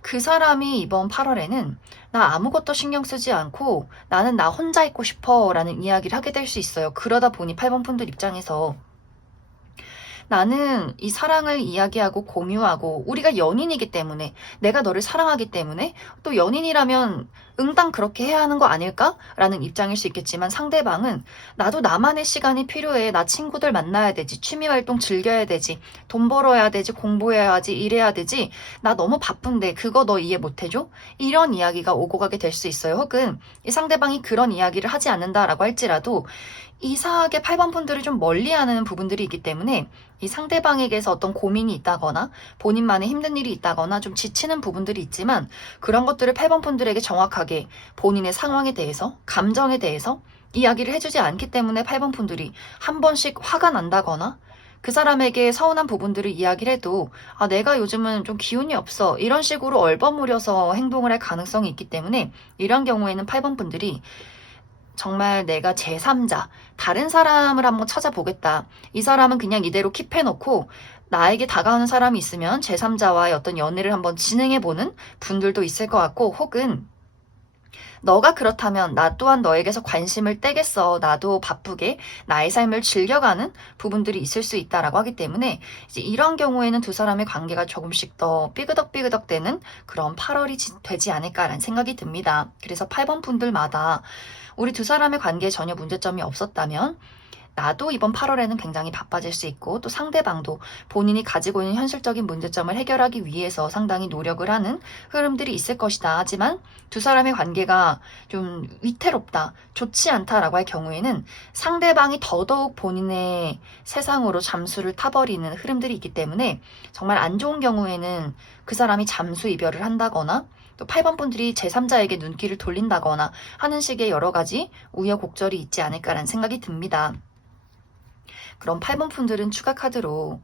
그 사람이 이번 8월에는 나 아무것도 신경 쓰지 않고 나는 나 혼자 있고 싶어 라는 이야기를 하게 될 수 있어요. 그러다 보니 8번 분들 입장에서 나는 이 사랑을 이야기하고 공유하고 우리가 연인이기 때문에 내가 너를 사랑하기 때문에 또 연인이라면 응당 그렇게 해야 하는 거 아닐까? 라는 입장일 수 있겠지만 상대방은 나도 나만의 시간이 필요해. 나 친구들 만나야 되지. 취미활동 즐겨야 되지. 돈 벌어야 되지. 공부해야지. 일해야 되지. 나 너무 바쁜데 그거 너 이해 못해줘? 이런 이야기가 오고 가게 될 수 있어요. 혹은 이 상대방이 그런 이야기를 하지 않는다라고 할지라도 이상하게 8번 분들을 좀 멀리하는 부분들이 있기 때문에 이 상대방에게서 어떤 고민이 있다거나 본인만의 힘든 일이 있다거나 좀 지치는 부분들이 있지만 그런 것들을 8번 분들에게 정확하게 본인의 상황에 대해서 감정에 대해서 이야기를 해주지 않기 때문에 8번 분들이 한 번씩 화가 난다거나 그 사람에게 서운한 부분들을 이야기를 해도 아 내가 요즘은 좀 기운이 없어 이런 식으로 얼버무려서 행동을 할 가능성이 있기 때문에 이런 경우에는 8번 분들이 정말 내가 제3자, 다른 사람을 한번 찾아보겠다. 이 사람은 그냥 이대로 킵해놓고 나에게 다가오는 사람이 있으면 제3자와의 어떤 연애를 한번 진행해보는 분들도 있을 것 같고 혹은 너가 그렇다면 나 또한 너에게서 관심을 떼겠어. 나도 바쁘게 나의 삶을 즐겨가는 부분들이 있을 수 있다라고 하기 때문에 이제 이런 경우에는 두 사람의 관계가 조금씩 더 삐그덕삐그덕 되는 그런 8월이 되지 않을까라는 생각이 듭니다. 그래서 8번 분들마다 우리 두 사람의 관계에 전혀 문제점이 없었다면 나도 이번 8월에는 굉장히 바빠질 수 있고 또 상대방도 본인이 가지고 있는 현실적인 문제점을 해결하기 위해서 상당히 노력을 하는 흐름들이 있을 것이다. 하지만 두 사람의 관계가 좀 위태롭다, 좋지 않다라고 할 경우에는 상대방이 더더욱 본인의 세상으로 잠수를 타버리는 흐름들이 있기 때문에 정말 안 좋은 경우에는 그 사람이 잠수 이별을 한다거나 또 8번 분들이 제3자에게 눈길을 돌린다거나 하는 식의 여러 가지 우여곡절이 있지 않을까라는 생각이 듭니다. 그럼 8번 분들은 추가 카드로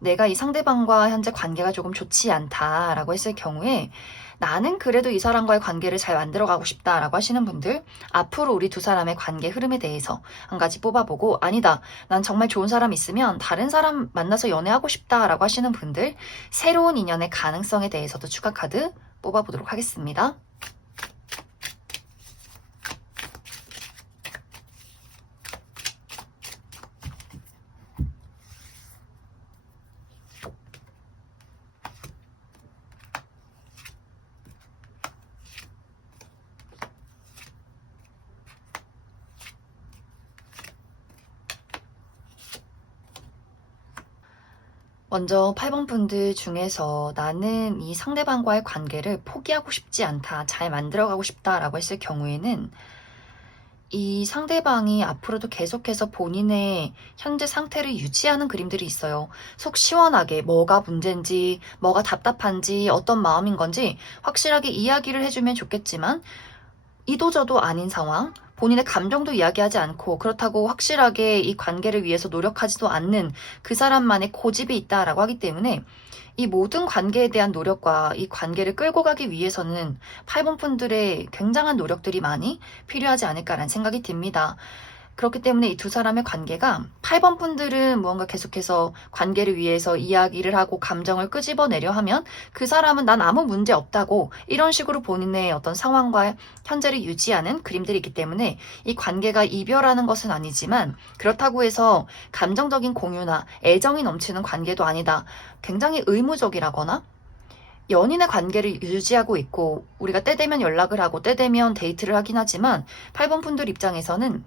내가 이 상대방과 현재 관계가 조금 좋지 않다라고 했을 경우에 나는 그래도 이 사람과의 관계를 잘 만들어가고 싶다라고 하시는 분들 앞으로 우리 두 사람의 관계 흐름에 대해서 한 가지 뽑아보고 아니다 난 정말 좋은 사람 있으면 다른 사람 만나서 연애하고 싶다라고 하시는 분들 새로운 인연의 가능성에 대해서도 추가 카드 뽑아보도록 하겠습니다. 먼저 8번 분들 중에서 나는 이 상대방과의 관계를 포기하고 싶지 않다, 잘 만들어가고 싶다라고 했을 경우에는 이 상대방이 앞으로도 계속해서 본인의 현재 상태를 유지하는 그림들이 있어요. 속 시원하게 뭐가 문제인지, 뭐가 답답한지, 어떤 마음인 건지 확실하게 이야기를 해주면 좋겠지만 이도저도 아닌 상황, 본인의 감정도 이야기하지 않고 그렇다고 확실하게 이 관계를 위해서 노력하지도 않는 그 사람만의 고집이 있다라고 하기 때문에 이 모든 관계에 대한 노력과 이 관계를 끌고 가기 위해서는 8번 분들의 굉장한 노력들이 많이 필요하지 않을까라는 생각이 듭니다. 그렇기 때문에 이 두 사람의 관계가 8번 분들은 무언가 계속해서 관계를 위해서 이야기를 하고 감정을 끄집어내려 하면 그 사람은 난 아무 문제 없다고 이런 식으로 본인의 어떤 상황과 현재를 유지하는 그림들이 있기 때문에 이 관계가 이별하는 것은 아니지만 그렇다고 해서 감정적인 공유나 애정이 넘치는 관계도 아니다. 굉장히 의무적이라거나 연인의 관계를 유지하고 있고 우리가 때 되면 연락을 하고 때 되면 데이트를 하긴 하지만 8번 분들 입장에서는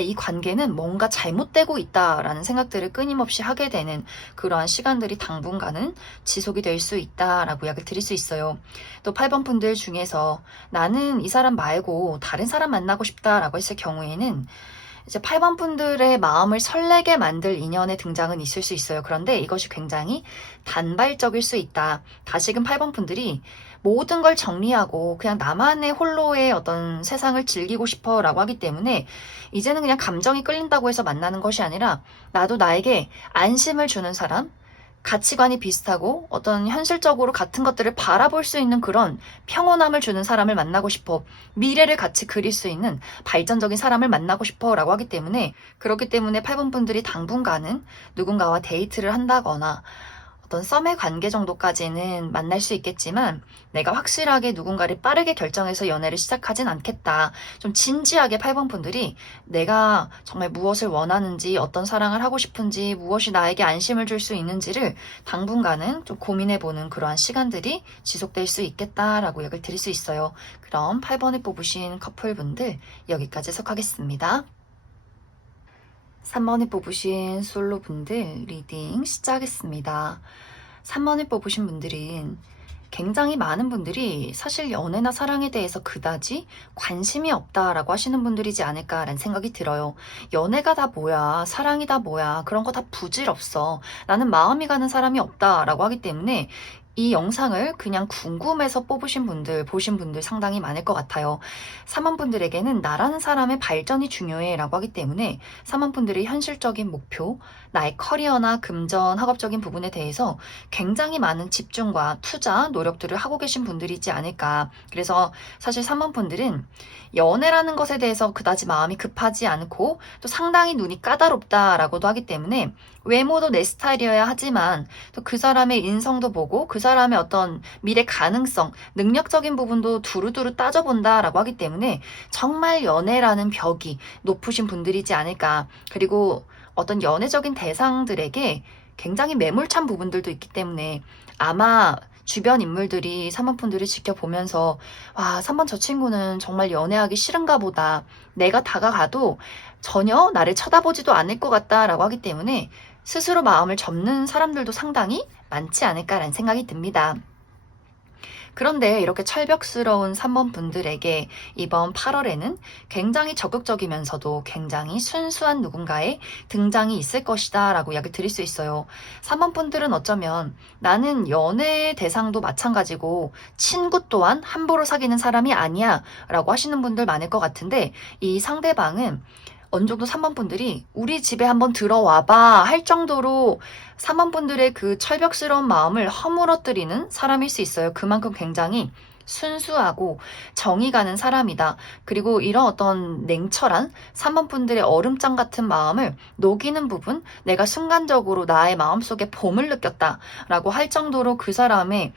이 관계는 뭔가 잘못되고 있다라는 생각들을 끊임없이 하게 되는 그러한 시간들이 당분간은 지속이 될 수 있다라고 이야기를 드릴 수 있어요. 또 8번 분들 중에서 나는 이 사람 말고 다른 사람 만나고 싶다라고 했을 경우에는 이제 8번 분들의 마음을 설레게 만들 인연의 등장은 있을 수 있어요. 그런데 이것이 굉장히 단발적일 수 있다. 다시금 8번 분들이 모든 걸 정리하고 그냥 나만의 홀로의 어떤 세상을 즐기고 싶어 라고 하기 때문에 이제는 그냥 감정이 끌린다고 해서 만나는 것이 아니라 나도 나에게 안심을 주는 사람, 가치관이 비슷하고 어떤 현실적으로 같은 것들을 바라볼 수 있는 그런 평온함을 주는 사람을 만나고 싶어. 미래를 같이 그릴 수 있는 발전적인 사람을 만나고 싶어 라고 하기 때문에 그렇기 때문에 8번 분들이 당분간은 누군가와 데이트를 한다거나 어떤 썸의 관계 정도까지는 만날 수 있겠지만 내가 확실하게 누군가를 빠르게 결정해서 연애를 시작하진 않겠다. 좀 진지하게 8번 분들이 내가 정말 무엇을 원하는지 어떤 사랑을 하고 싶은지 무엇이 나에게 안심을 줄 수 있는지를 당분간은 좀 고민해보는 그러한 시간들이 지속될 수 있겠다라고 이야기를 드릴 수 있어요. 그럼 8번을 뽑으신 커플분들 여기까지 해석하겠습니다. 3번을 뽑으신 솔로분들 리딩 시작하겠습니다. 3번을 뽑으신 분들은 굉장히 많은 분들이 사실 연애나 사랑에 대해서 그다지 관심이 없다라고 하시는 분들이지 않을까라는 생각이 들어요. 연애가 다 뭐야, 사랑이 다 뭐야, 그런 거 다 부질없어. 나는 마음이 가는 사람이 없다라고 하기 때문에 이 영상을 그냥 궁금해서 뽑으신 분들, 보신 분들 상당히 많을 것 같아요. 사만분들에게는 나라는 사람의 발전이 중요해 라고 하기 때문에 사만분들의 현실적인 목표, 나의 커리어나 금전, 학업적인 부분에 대해서 굉장히 많은 집중과 투자, 노력들을 하고 계신 분들이지 않을까. 그래서 사실 사만분들은 연애라는 것에 대해서 그다지 마음이 급하지 않고 또 상당히 눈이 까다롭다라고도 하기 때문에 외모도 내 스타일이어야 하지만 또 그 사람의 인성도 보고 그 사람의 어떤 미래 가능성, 능력적인 부분도 두루두루 따져본다라고 하기 때문에 정말 연애라는 벽이 높으신 분들이지 않을까. 그리고 어떤 연애적인 대상들에게 굉장히 매몰찬 부분들도 있기 때문에 아마 주변 인물들이 3번 분들을 지켜보면서 와, 3번 저 친구는 정말 연애하기 싫은가 보다. 내가 다가가도 전혀 나를 쳐다보지도 않을 것 같다라고 하기 때문에 스스로 마음을 접는 사람들도 상당히 많지 않을까라는 생각이 듭니다. 그런데 이렇게 철벽스러운 3번 분들에게 이번 8월에는 굉장히 적극적이면서도 굉장히 순수한 누군가의 등장이 있을 것이다 라고 이야기를 드릴 수 있어요. 3번 분들은 어쩌면 나는 연애 대상도 마찬가지고 친구 또한 함부로 사귀는 사람이 아니야 라고 하시는 분들 많을 것 같은데 이 상대방은 어느 정도 3번 분들이 우리 집에 한번 들어와봐 할 정도로 3번 분들의 그 철벽스러운 마음을 허물어뜨리는 사람일 수 있어요. 그만큼 굉장히 순수하고 정이 가는 사람이다. 그리고 이런 어떤 냉철한 3번 분들의 얼음장 같은 마음을 녹이는 부분, 내가 순간적으로 나의 마음속에 봄을 느꼈다 라고 할 정도로 그 사람의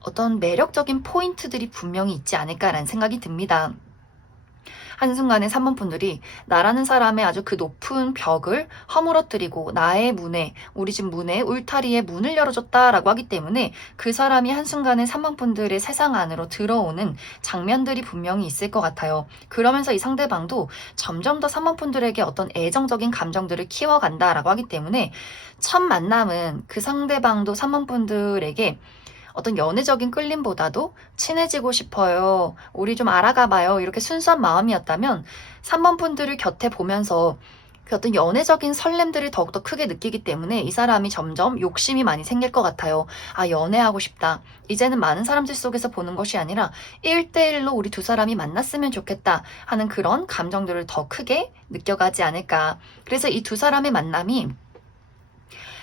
어떤 매력적인 포인트들이 분명히 있지 않을까라는 생각이 듭니다. 한순간에 3번 분들이 나라는 사람의 아주 그 높은 벽을 허물어뜨리고 나의 문에, 우리 집 문에, 울타리에 문을 열어줬다라고 하기 때문에 그 사람이 한순간에 3번 분들의 세상 안으로 들어오는 장면들이 분명히 있을 것 같아요. 그러면서 이 상대방도 점점 더 3번 분들에게 어떤 애정적인 감정들을 키워간다라고 하기 때문에 첫 만남은 그 상대방도 3번 분들에게 어떤 연애적인 끌림보다도 친해지고 싶어요. 우리 좀 알아가봐요. 이렇게 순수한 마음이었다면 3번 분들을 곁에 보면서 그 어떤 연애적인 설렘들을 더욱더 크게 느끼기 때문에 이 사람이 점점 욕심이 많이 생길 것 같아요. 아, 연애하고 싶다. 이제는 많은 사람들 속에서 보는 것이 아니라 1대1로 우리 두 사람이 만났으면 좋겠다 하는 그런 감정들을 더 크게 느껴가지 않을까. 그래서 이 두 사람의 만남이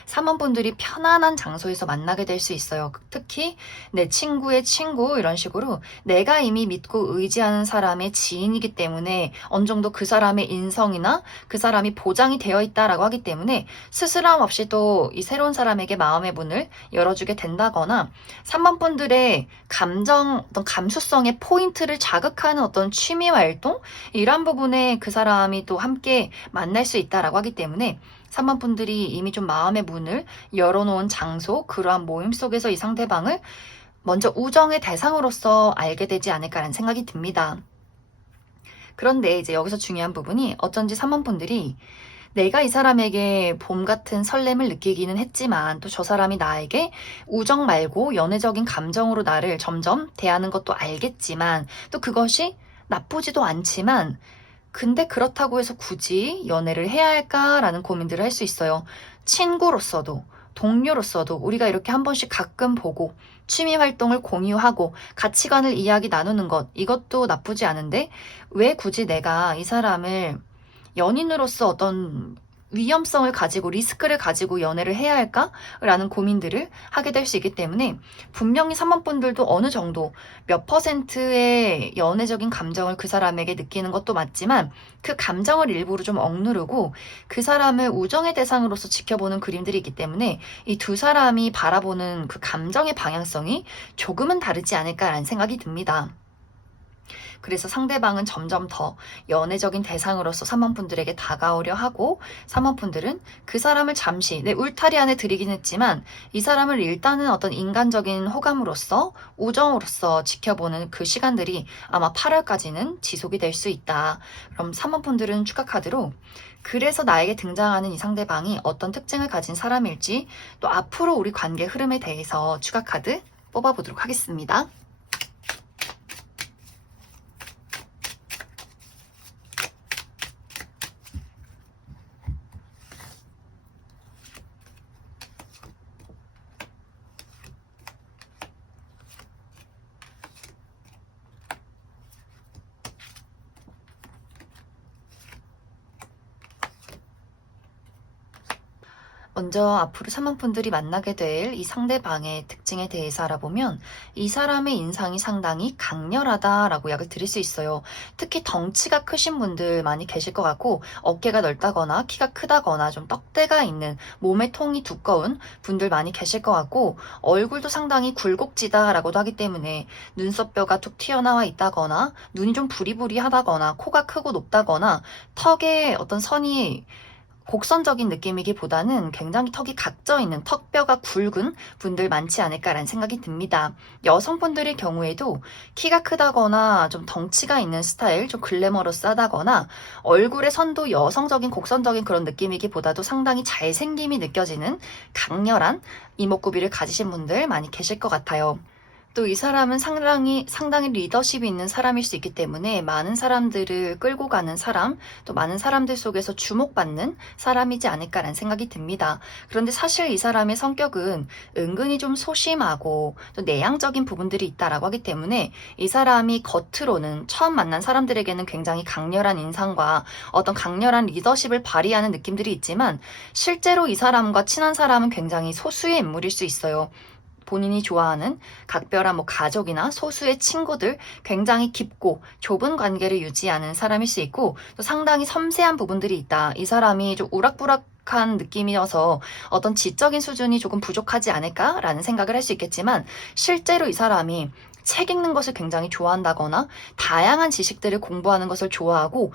3번분들이 편안한 장소에서 만나게 될 수 있어요. 특히 내 친구의 친구 이런 식으로 내가 이미 믿고 의지하는 사람의 지인이기 때문에 어느 정도 그 사람의 인성이나 그 사람이 보장이 되어 있다라고 하기 때문에 스스럼 없이 또 이 새로운 사람에게 마음의 문을 열어주게 된다거나 3번분들의 감정, 어떤 감수성의 포인트를 자극하는 어떤 취미 활동 이런 부분에 그 사람이 또 함께 만날 수 있다라고 하기 때문에 3번분들이 이미 좀 마음의 문을 열어놓은 장소, 그러한 모임 속에서 이 상대방을 먼저 우정의 대상으로서 알게 되지 않을까라는 생각이 듭니다. 그런데 이제 여기서 중요한 부분이 어쩐지 3번분들이 내가 이 사람에게 봄 같은 설렘을 느끼기는 했지만 또 저 사람이 나에게 우정 말고 연애적인 감정으로 나를 점점 대하는 것도 알겠지만 또 그것이 나쁘지도 않지만 근데 그렇다고 해서 굳이 연애를 해야 할까라는 고민들을 할 수 있어요. 친구로서도 동료로서도 우리가 이렇게 한 번씩 가끔 보고 취미 활동을 공유하고 가치관을 이야기 나누는 것 이것도 나쁘지 않은데 왜 굳이 내가 이 사람을 연인으로서 어떤 위험성을 가지고 리스크를 가지고 연애를 해야 할까라는 고민들을 하게 될 수 있기 때문에 분명히 3번분들도 어느 정도 몇 퍼센트의 연애적인 감정을 그 사람에게 느끼는 것도 맞지만 그 감정을 일부러 좀 억누르고 그 사람을 우정의 대상으로서 지켜보는 그림들이 있기 때문에 이 두 사람이 바라보는 그 감정의 방향성이 조금은 다르지 않을까라는 생각이 듭니다. 그래서 상대방은 점점 더 연애적인 대상으로서 3번분들에게 다가오려 하고 3번분들은 그 사람을 잠시 내 울타리 안에 들이긴 했지만 이 사람을 일단은 어떤 인간적인 호감으로서 우정으로서 지켜보는 그 시간들이 아마 8월까지는 지속이 될 수 있다. 그럼 3번분들은 추가 카드로 그래서 나에게 등장하는 이 상대방이 어떤 특징을 가진 사람일지 또 앞으로 우리 관계 흐름에 대해서 추가 카드 뽑아보도록 하겠습니다. 먼저 앞으로 3번분들이 만나게 될 이 상대방의 특징에 대해서 알아보면 이 사람의 인상이 상당히 강렬하다라고 약을 드릴 수 있어요. 특히 덩치가 크신 분들 많이 계실 것 같고 어깨가 넓다거나 키가 크다거나 좀 떡대가 있는 몸의 통이 두꺼운 분들 많이 계실 것 같고 얼굴도 상당히 굴곡지다라고도 하기 때문에 눈썹뼈가 툭 튀어나와 있다거나 눈이 좀 부리부리하다거나 코가 크고 높다거나 턱에 어떤 선이 곡선적인 느낌이기보다는 굉장히 턱이 각져 있는 턱뼈가 굵은 분들 많지 않을까라는 생각이 듭니다. 여성분들의 경우에도 키가 크다거나 좀 덩치가 있는 스타일, 좀 글래머러스하다거나 얼굴의 선도 여성적인 곡선적인 그런 느낌이기보다도 상당히 잘생김이 느껴지는 강렬한 이목구비를 가지신 분들 많이 계실 것 같아요. 또 이 사람은 상당히 리더십이 있는 사람일 수 있기 때문에 많은 사람들을 끌고 가는 사람, 또 많은 사람들 속에서 주목받는 사람이지 않을까라는 생각이 듭니다. 그런데 사실 이 사람의 성격은 은근히 좀 소심하고 또 내향적인 부분들이 있다라고 하기 때문에 이 사람이 겉으로는 처음 만난 사람들에게는 굉장히 강렬한 인상과 어떤 강렬한 리더십을 발휘하는 느낌들이 있지만 실제로 이 사람과 친한 사람은 굉장히 소수의 인물일 수 있어요. 본인이 좋아하는 각별한 가족이나 소수의 친구들 굉장히 깊고 좁은 관계를 유지하는 사람일 수 있고 또 상당히 섬세한 부분들이 있다. 이 사람이 좀 우락부락한 느낌이어서 어떤 지적인 수준이 조금 부족하지 않을까라는 생각을 할 수 있겠지만 실제로 이 사람이 책 읽는 것을 굉장히 좋아한다거나 다양한 지식들을 공부하는 것을 좋아하고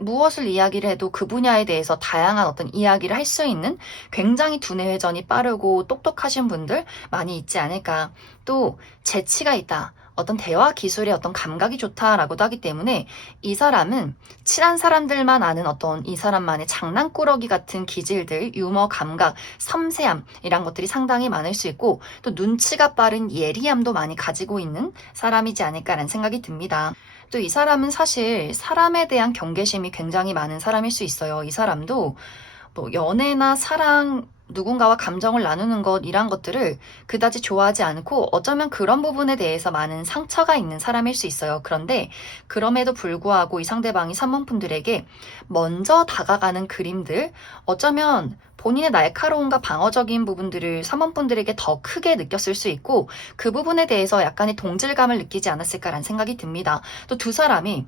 무엇을 이야기를 해도 그 분야에 대해서 다양한 어떤 이야기를 할 수 있는 굉장히 두뇌 회전이 빠르고 똑똑하신 분들 많이 있지 않을까. 또 재치가 있다. 어떤 대화 기술의 어떤 감각이 좋다라고도 하기 때문에 이 사람은 친한 사람들만 아는 어떤 이 사람만의 장난꾸러기 같은 기질들, 유머 감각, 섬세함 이런 것들이 상당히 많을 수 있고 또 눈치가 빠른 예리함도 많이 가지고 있는 사람이지 않을까라는 생각이 듭니다. 또 이 사람은 사실 사람에 대한 경계심이 굉장히 많은 사람일 수 있어요. 이 사람도 연애나 사랑 누군가와 감정을 나누는 것, 이런 것들을 그다지 좋아하지 않고 어쩌면 그런 부분에 대해서 많은 상처가 있는 사람일 수 있어요. 그런데 그럼에도 불구하고 이 상대방이 3번 분들에게 먼저 다가가는 그림들, 어쩌면 본인의 날카로움과 방어적인 부분들을 3번 분들에게 더 크게 느꼈을 수 있고 그 부분에 대해서 약간의 동질감을 느끼지 않았을까라는 생각이 듭니다. 또 두 사람이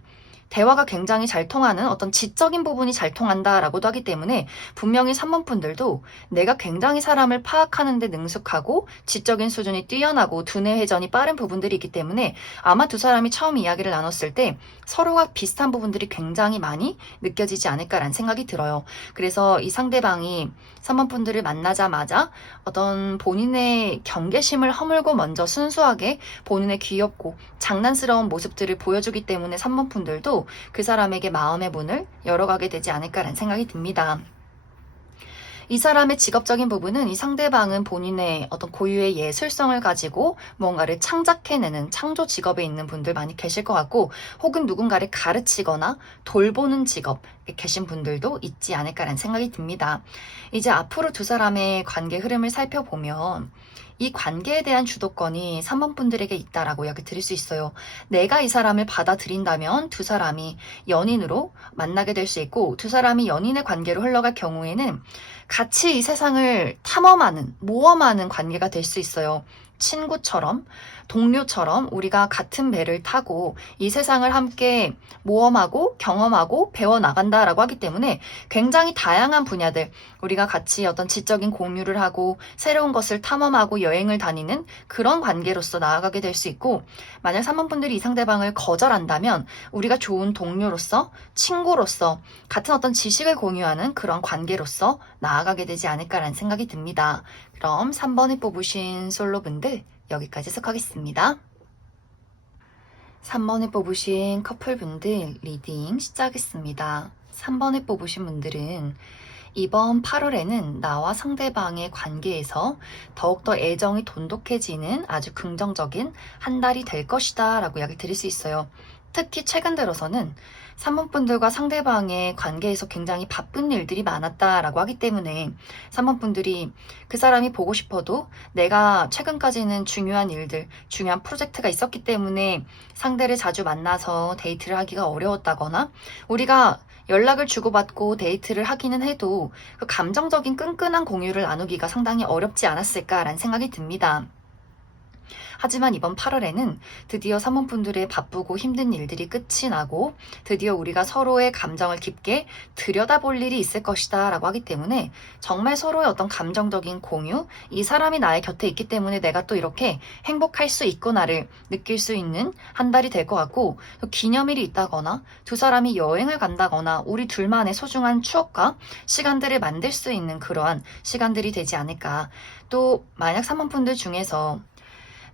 대화가 굉장히 잘 통하는 어떤 지적인 부분이 잘 통한다라고도 하기 때문에 분명히 3번 분들도 내가 굉장히 사람을 파악하는 데 능숙하고 지적인 수준이 뛰어나고 두뇌 회전이 빠른 부분들이 있기 때문에 아마 두 사람이 처음 이야기를 나눴을 때 서로가 비슷한 부분들이 굉장히 많이 느껴지지 않을까라는 생각이 들어요. 그래서 이 상대방이 3번 분들을 만나자마자 어떤 본인의 경계심을 허물고 먼저 순수하게 본인의 귀엽고 장난스러운 모습들을 보여주기 때문에 3번 분들도 그 사람에게 마음의 문을 열어가게 되지 않을까라는 생각이 듭니다. 이 사람의 직업적인 부분은 이 상대방은 본인의 어떤 고유의 예술성을 가지고 뭔가를 창작해내는 창조 직업에 있는 분들 많이 계실 것 같고 혹은 누군가를 가르치거나 돌보는 직업에 계신 분들도 있지 않을까라는 생각이 듭니다. 이제 앞으로 두 사람의 관계 흐름을 살펴보면 이 관계에 대한 주도권이 3번 분들에게 있다라고 이야기 드릴 수 있어요. 내가 이 사람을 받아들인다면 두 사람이 연인으로 만나게 될 수 있고 두 사람이 연인의 관계로 흘러갈 경우에는 같이 이 세상을 탐험하는, 모험하는 관계가 될 수 있어요. 친구처럼, 동료처럼 우리가 같은 배를 타고 이 세상을 함께 모험하고 경험하고 배워나간다라고 하기 때문에 굉장히 다양한 분야들, 우리가 같이 어떤 지적인 공유를 하고 새로운 것을 탐험하고 여행을 다니는 그런 관계로서 나아가게 될 수 있고, 만약 3번 분들이 이 상대방을 거절한다면 우리가 좋은 동료로서, 친구로서 같은 어떤 지식을 공유하는 그런 관계로서 나아가게 되지 않을까라는 생각이 듭니다. 그럼 3번을 뽑으신 솔로분들 여기까지 해석하겠습니다. 3번을 뽑으신 커플분들 리딩 시작하겠습니다. 3번을 뽑으신 분들은 이번 8월에는 나와 상대방의 관계에서 더욱더 애정이 돈독해지는 아주 긍정적인 한 달이 될 것이다 라고 이야기 드릴 수 있어요. 특히 최근 들어서는 3번 분들과 상대방의 관계에서 굉장히 바쁜 일들이 많았다라고 하기 때문에 3번 분들이 그 사람이 보고 싶어도 내가 최근까지는 중요한 일들, 중요한 프로젝트가 있었기 때문에 상대를 자주 만나서 데이트를 하기가 어려웠다거나 우리가 연락을 주고받고 데이트를 하기는 해도 그 감정적인 끈끈한 공유를 나누기가 상당히 어렵지 않았을까라는 생각이 듭니다. 하지만 이번 8월에는 드디어 3번 분들의 바쁘고 힘든 일들이 끝이 나고 드디어 우리가 서로의 감정을 깊게 들여다볼 일이 있을 것이다 라고 하기 때문에 정말 서로의 어떤 감정적인 공유, 이 사람이 나의 곁에 있기 때문에 내가 또 이렇게 행복할 수 있구나를 느낄 수 있는 한 달이 될 것 같고, 또 기념일이 있다거나 두 사람이 여행을 간다거나 우리 둘만의 소중한 추억과 시간들을 만들 수 있는 그러한 시간들이 되지 않을까. 또 만약 3번 분들 중에서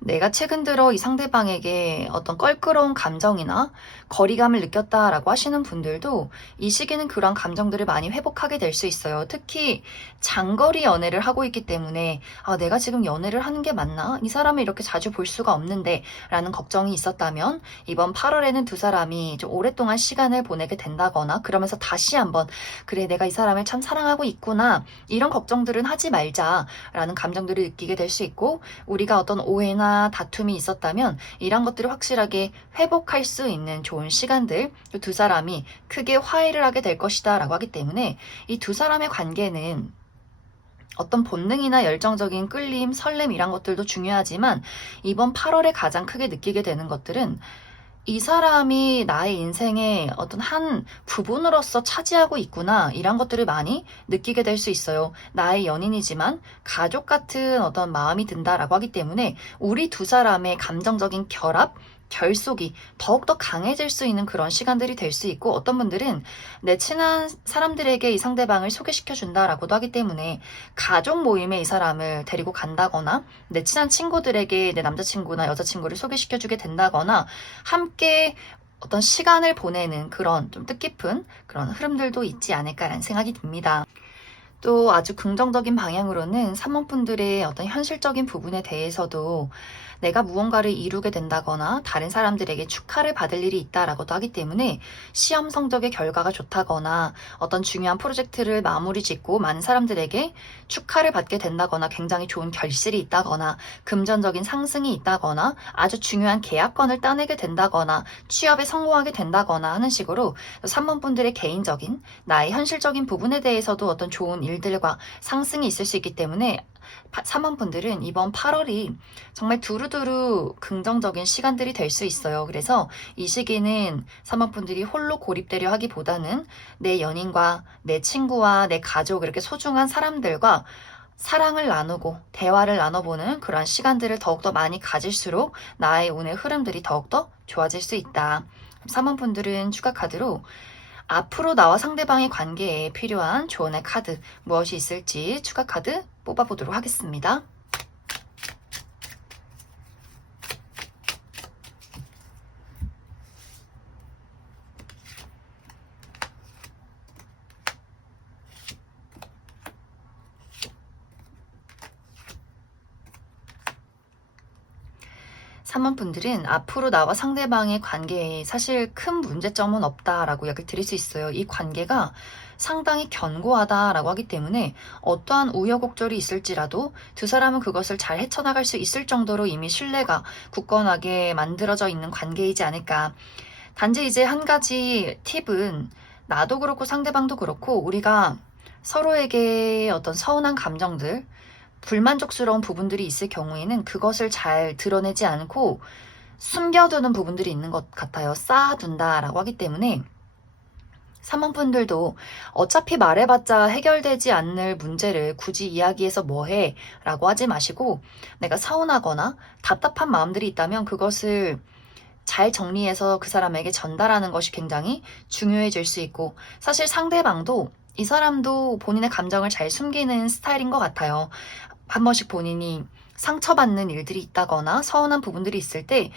내가 최근 들어 이 상대방에게 어떤 껄끄러운 감정이나 거리감을 느꼈다라고 하시는 분들도 이 시기는 그런 감정들을 많이 회복하게 될 수 있어요. 특히 장거리 연애를 하고 있기 때문에 내가 지금 연애를 하는 게 맞나? 이 사람을 이렇게 자주 볼 수가 없는데 라는 걱정이 있었다면 이번 8월에는 두 사람이 좀 오랫동안 시간을 보내게 된다거나 그러면서 다시 한번 그래 내가 이 사람을 참 사랑하고 있구나 이런 걱정들은 하지 말자라는 감정들을 느끼게 될 수 있고, 우리가 어떤 오해나 다툼이 있었다면 이런 것들을 확실하게 회복할 수 있는 좋은 시간들, 두 사람이 크게 화해를 하게 될 것이다 라고 하기 때문에 이 두 사람의 관계는 어떤 본능이나 열정적인 끌림, 설렘 이런 것들도 중요하지만 이번 8월에 가장 크게 느끼게 되는 것들은 이 사람이 나의 인생의 어떤 한 부분으로서 차지하고 있구나 이런 것들을 많이 느끼게 될 수 있어요. 나의 연인이지만 가족 같은 어떤 마음이 든다라고 하기 때문에 우리 두 사람의 감정적인 결합, 결속이 더욱더 강해질 수 있는 그런 시간들이 될 수 있고, 어떤 분들은 내 친한 사람들에게 이 상대방을 소개시켜 준다라고도 하기 때문에 가족 모임에 이 사람을 데리고 간다거나 내 친한 친구들에게 내 남자친구나 여자친구를 소개시켜 주게 된다거나 함께 어떤 시간을 보내는 그런 좀 뜻깊은 그런 흐름들도 있지 않을까라는 생각이 듭니다. 또 아주 긍정적인 방향으로는 3번 분들의 어떤 현실적인 부분에 대해서도 내가 무언가를 이루게 된다거나 다른 사람들에게 축하를 받을 일이 있다라고도 하기 때문에 시험 성적의 결과가 좋다거나 어떤 중요한 프로젝트를 마무리 짓고 많은 사람들에게 축하를 받게 된다거나 굉장히 좋은 결실이 있다거나 금전적인 상승이 있다거나 아주 중요한 계약건을 따내게 된다거나 취업에 성공하게 된다거나 하는 식으로 3번 분들의 개인적인 나의 현실적인 부분에 대해서도 어떤 좋은 일들과 상승이 있을 수 있기 때문에 3번 분들은 이번 8월이 정말 두루두루 긍정적인 시간들이 될 수 있어요. 그래서 이 시기는 3번 분들이 홀로 고립되려 하기보다는 내 연인과 내 친구와 내 가족 이렇게 소중한 사람들과 사랑을 나누고 대화를 나눠보는 그런 시간들을 더욱더 많이 가질수록 나의 운의 흐름들이 더욱더 좋아질 수 있다. 3번 분들은 추가 카드로 앞으로 나와 상대방의 관계에 필요한 조언의 카드 무엇이 있을지 추가 카드 뽑아보도록 하겠습니다. 3번 분들은 앞으로 나와 상대방의 관계에 사실 큰 문제점은 없다라고 이야기를 드릴 수 있어요. 이 관계가 상당히 견고하다라고 하기 때문에 어떠한 우여곡절이 있을지라도 두 사람은 그것을 잘 헤쳐나갈 수 있을 정도로 이미 신뢰가 굳건하게 만들어져 있는 관계이지 않을까. 단지 이제 한 가지 팁은 나도 그렇고 상대방도 그렇고 우리가 서로에게 어떤 서운한 감정들, 불만족스러운 부분들이 있을 경우에는 그것을 잘 드러내지 않고 숨겨두는 부분들이 있는 것 같아요. 쌓아둔다라고 하기 때문에 3번 분들도 어차피 말해봤자 해결되지 않을 문제를 굳이 이야기해서 뭐해 라고 하지 마시고 내가 서운하거나 답답한 마음들이 있다면 그것을 잘 정리해서 그 사람에게 전달하는 것이 굉장히 중요해질 수 있고 사실 상대방도 이 사람도 본인의 감정을 잘 숨기는 스타일인 것 같아요. 한 번씩 본인이 상처받는 일들이 있다거나 서운한 부분들이 있을 때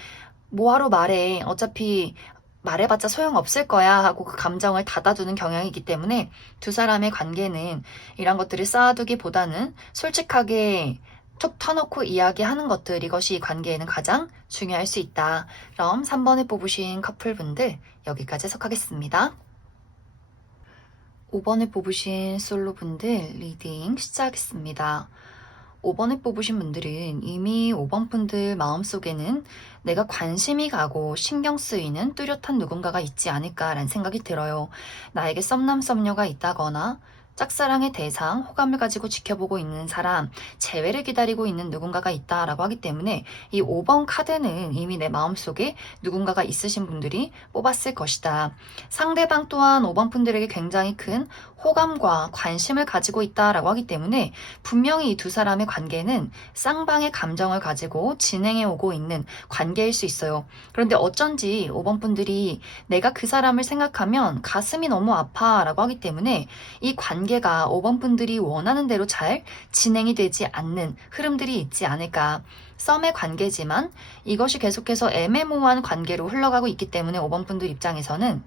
뭐하러 말해 어차피 말해봤자 소용없을 거야 하고 그 감정을 닫아두는 경향이 있기 때문에 두 사람의 관계는 이런 것들을 쌓아두기보다는 솔직하게 툭 터놓고 이야기하는 것들 이것이 이 관계에는 가장 중요할 수 있다. 그럼 3번에 뽑으신 커플분들 여기까지 해석하겠습니다. 5번에 뽑으신 솔로분들 리딩 시작하겠습니다. 5번에 뽑으신 분들은 이미 5번 분들 마음속에는 내가 관심이 가고 신경 쓰이는 뚜렷한 누군가가 있지 않을까라는 생각이 들어요. 나에게 썸남 썸녀가 있다거나 짝사랑의 대상, 호감을 가지고 지켜보고 있는 사람, 재회를 기다리고 있는 누군가가 있다라고 하기 때문에 이 5번 카드는 이미 내 마음속에 누군가가 있으신 분들이 뽑았을 것이다. 상대방 또한 5번 분들에게 굉장히 큰 호감과 관심을 가지고 있다라고 하기 때문에 분명히 이 두 사람의 관계는 쌍방의 감정을 가지고 진행해 오고 있는 관계일 수 있어요. 그런데 어쩐지 5번 분들이 내가 그 사람을 생각하면 가슴이 너무 아파라고 하기 때문에 이 관계가 5번 분들이 원하는 대로 잘 진행이 되지 않는 흐름들이 있지 않을까. 썸의 관계지만 이것이 계속해서 애매모호한 관계로 흘러가고 있기 때문에 5번 분들 입장에서는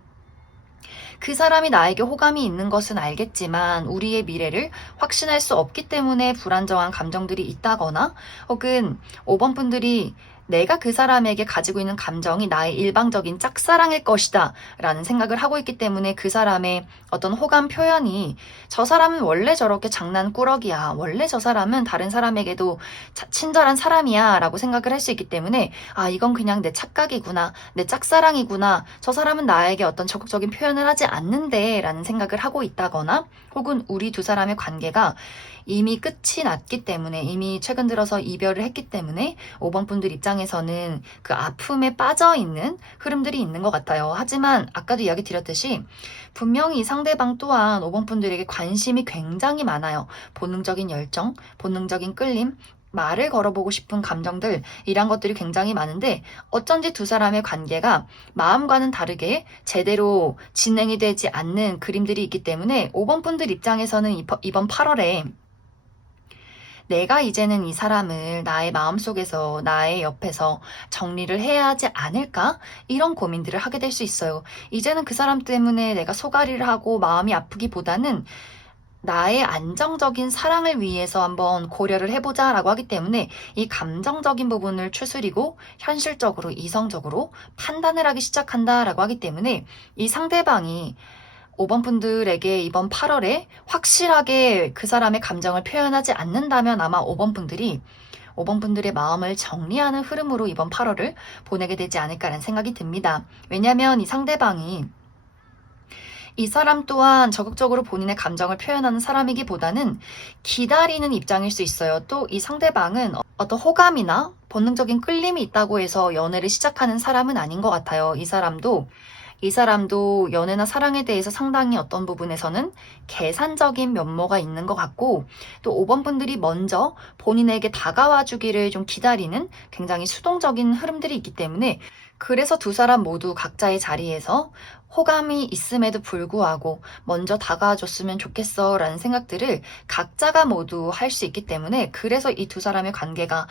그 사람이 나에게 호감이 있는 것은 알겠지만 우리의 미래를 확신할 수 없기 때문에 불안정한 감정들이 있다거나 혹은 5번 분들이 내가 그 사람에게 가지고 있는 감정이 나의 일방적인 짝사랑일 것이다 라는 생각을 하고 있기 때문에 그 사람의 어떤 호감 표현이 저 사람은 원래 저렇게 장난꾸러기야, 원래 저 사람은 다른 사람에게도 친절한 사람이야 라고 생각을 할 수 있기 때문에 아 이건 그냥 내 착각이구나, 내 짝사랑이구나, 저 사람은 나에게 어떤 적극적인 표현을 하지 않는데 라는 생각을 하고 있다거나 혹은 우리 두 사람의 관계가 이미 끝이 났기 때문에 이미 최근 들어서 이별을 했기 때문에 5번 분들 입장에서는 그 아픔에 빠져 있는 흐름들이 있는 것 같아요. 하지만 아까도 이야기 드렸듯이 분명히 상대방 또한 5번 분들에게 관심이 굉장히 많아요. 본능적인 열정, 본능적인 끌림, 말을 걸어보고 싶은 감정들 이런 것들이 굉장히 많은데 어쩐지 두 사람의 관계가 마음과는 다르게 제대로 진행이 되지 않는 그림들이 있기 때문에 5번 분들 입장에서는 이번 8월에 내가 이제는 이 사람을 나의 마음속에서 나의 옆에서 정리를 해야 하지 않을까? 이런 고민들을 하게 될 수 있어요. 이제는 그 사람 때문에 내가 소가리를 하고 마음이 아프기보다는 나의 안정적인 사랑을 위해서 한번 고려를 해보자 라고 하기 때문에 이 감정적인 부분을 추스리고 현실적으로 이성적으로 판단을 하기 시작한다 라고 하기 때문에 이 상대방이 5번 분들에게 이번 8월에 확실하게 그 사람의 감정을 표현하지 않는다면 아마 5번 분들의 마음을 정리하는 흐름으로 이번 8월을 보내게 되지 않을까라는 생각이 듭니다. 왜냐하면 이 상대방이 이 사람 또한 적극적으로 본인의 감정을 표현하는 사람이기보다는 기다리는 입장일 수 있어요. 또 이 상대방은 어떤 호감이나 본능적인 끌림이 있다고 해서 연애를 시작하는 사람은 아닌 것 같아요. 이 사람도 연애나 사랑에 대해서 상당히 어떤 부분에서는 계산적인 면모가 있는 것 같고, 또 5번 분들이 먼저 본인에게 다가와 주기를 좀 기다리는 굉장히 수동적인 흐름들이 있기 때문에, 그래서 두 사람 모두 각자의 자리에서 호감이 있음에도 불구하고 먼저 다가와 줬으면 좋겠어 라는 생각들을 각자가 모두 할 수 있기 때문에, 그래서 이 두 사람의 관계가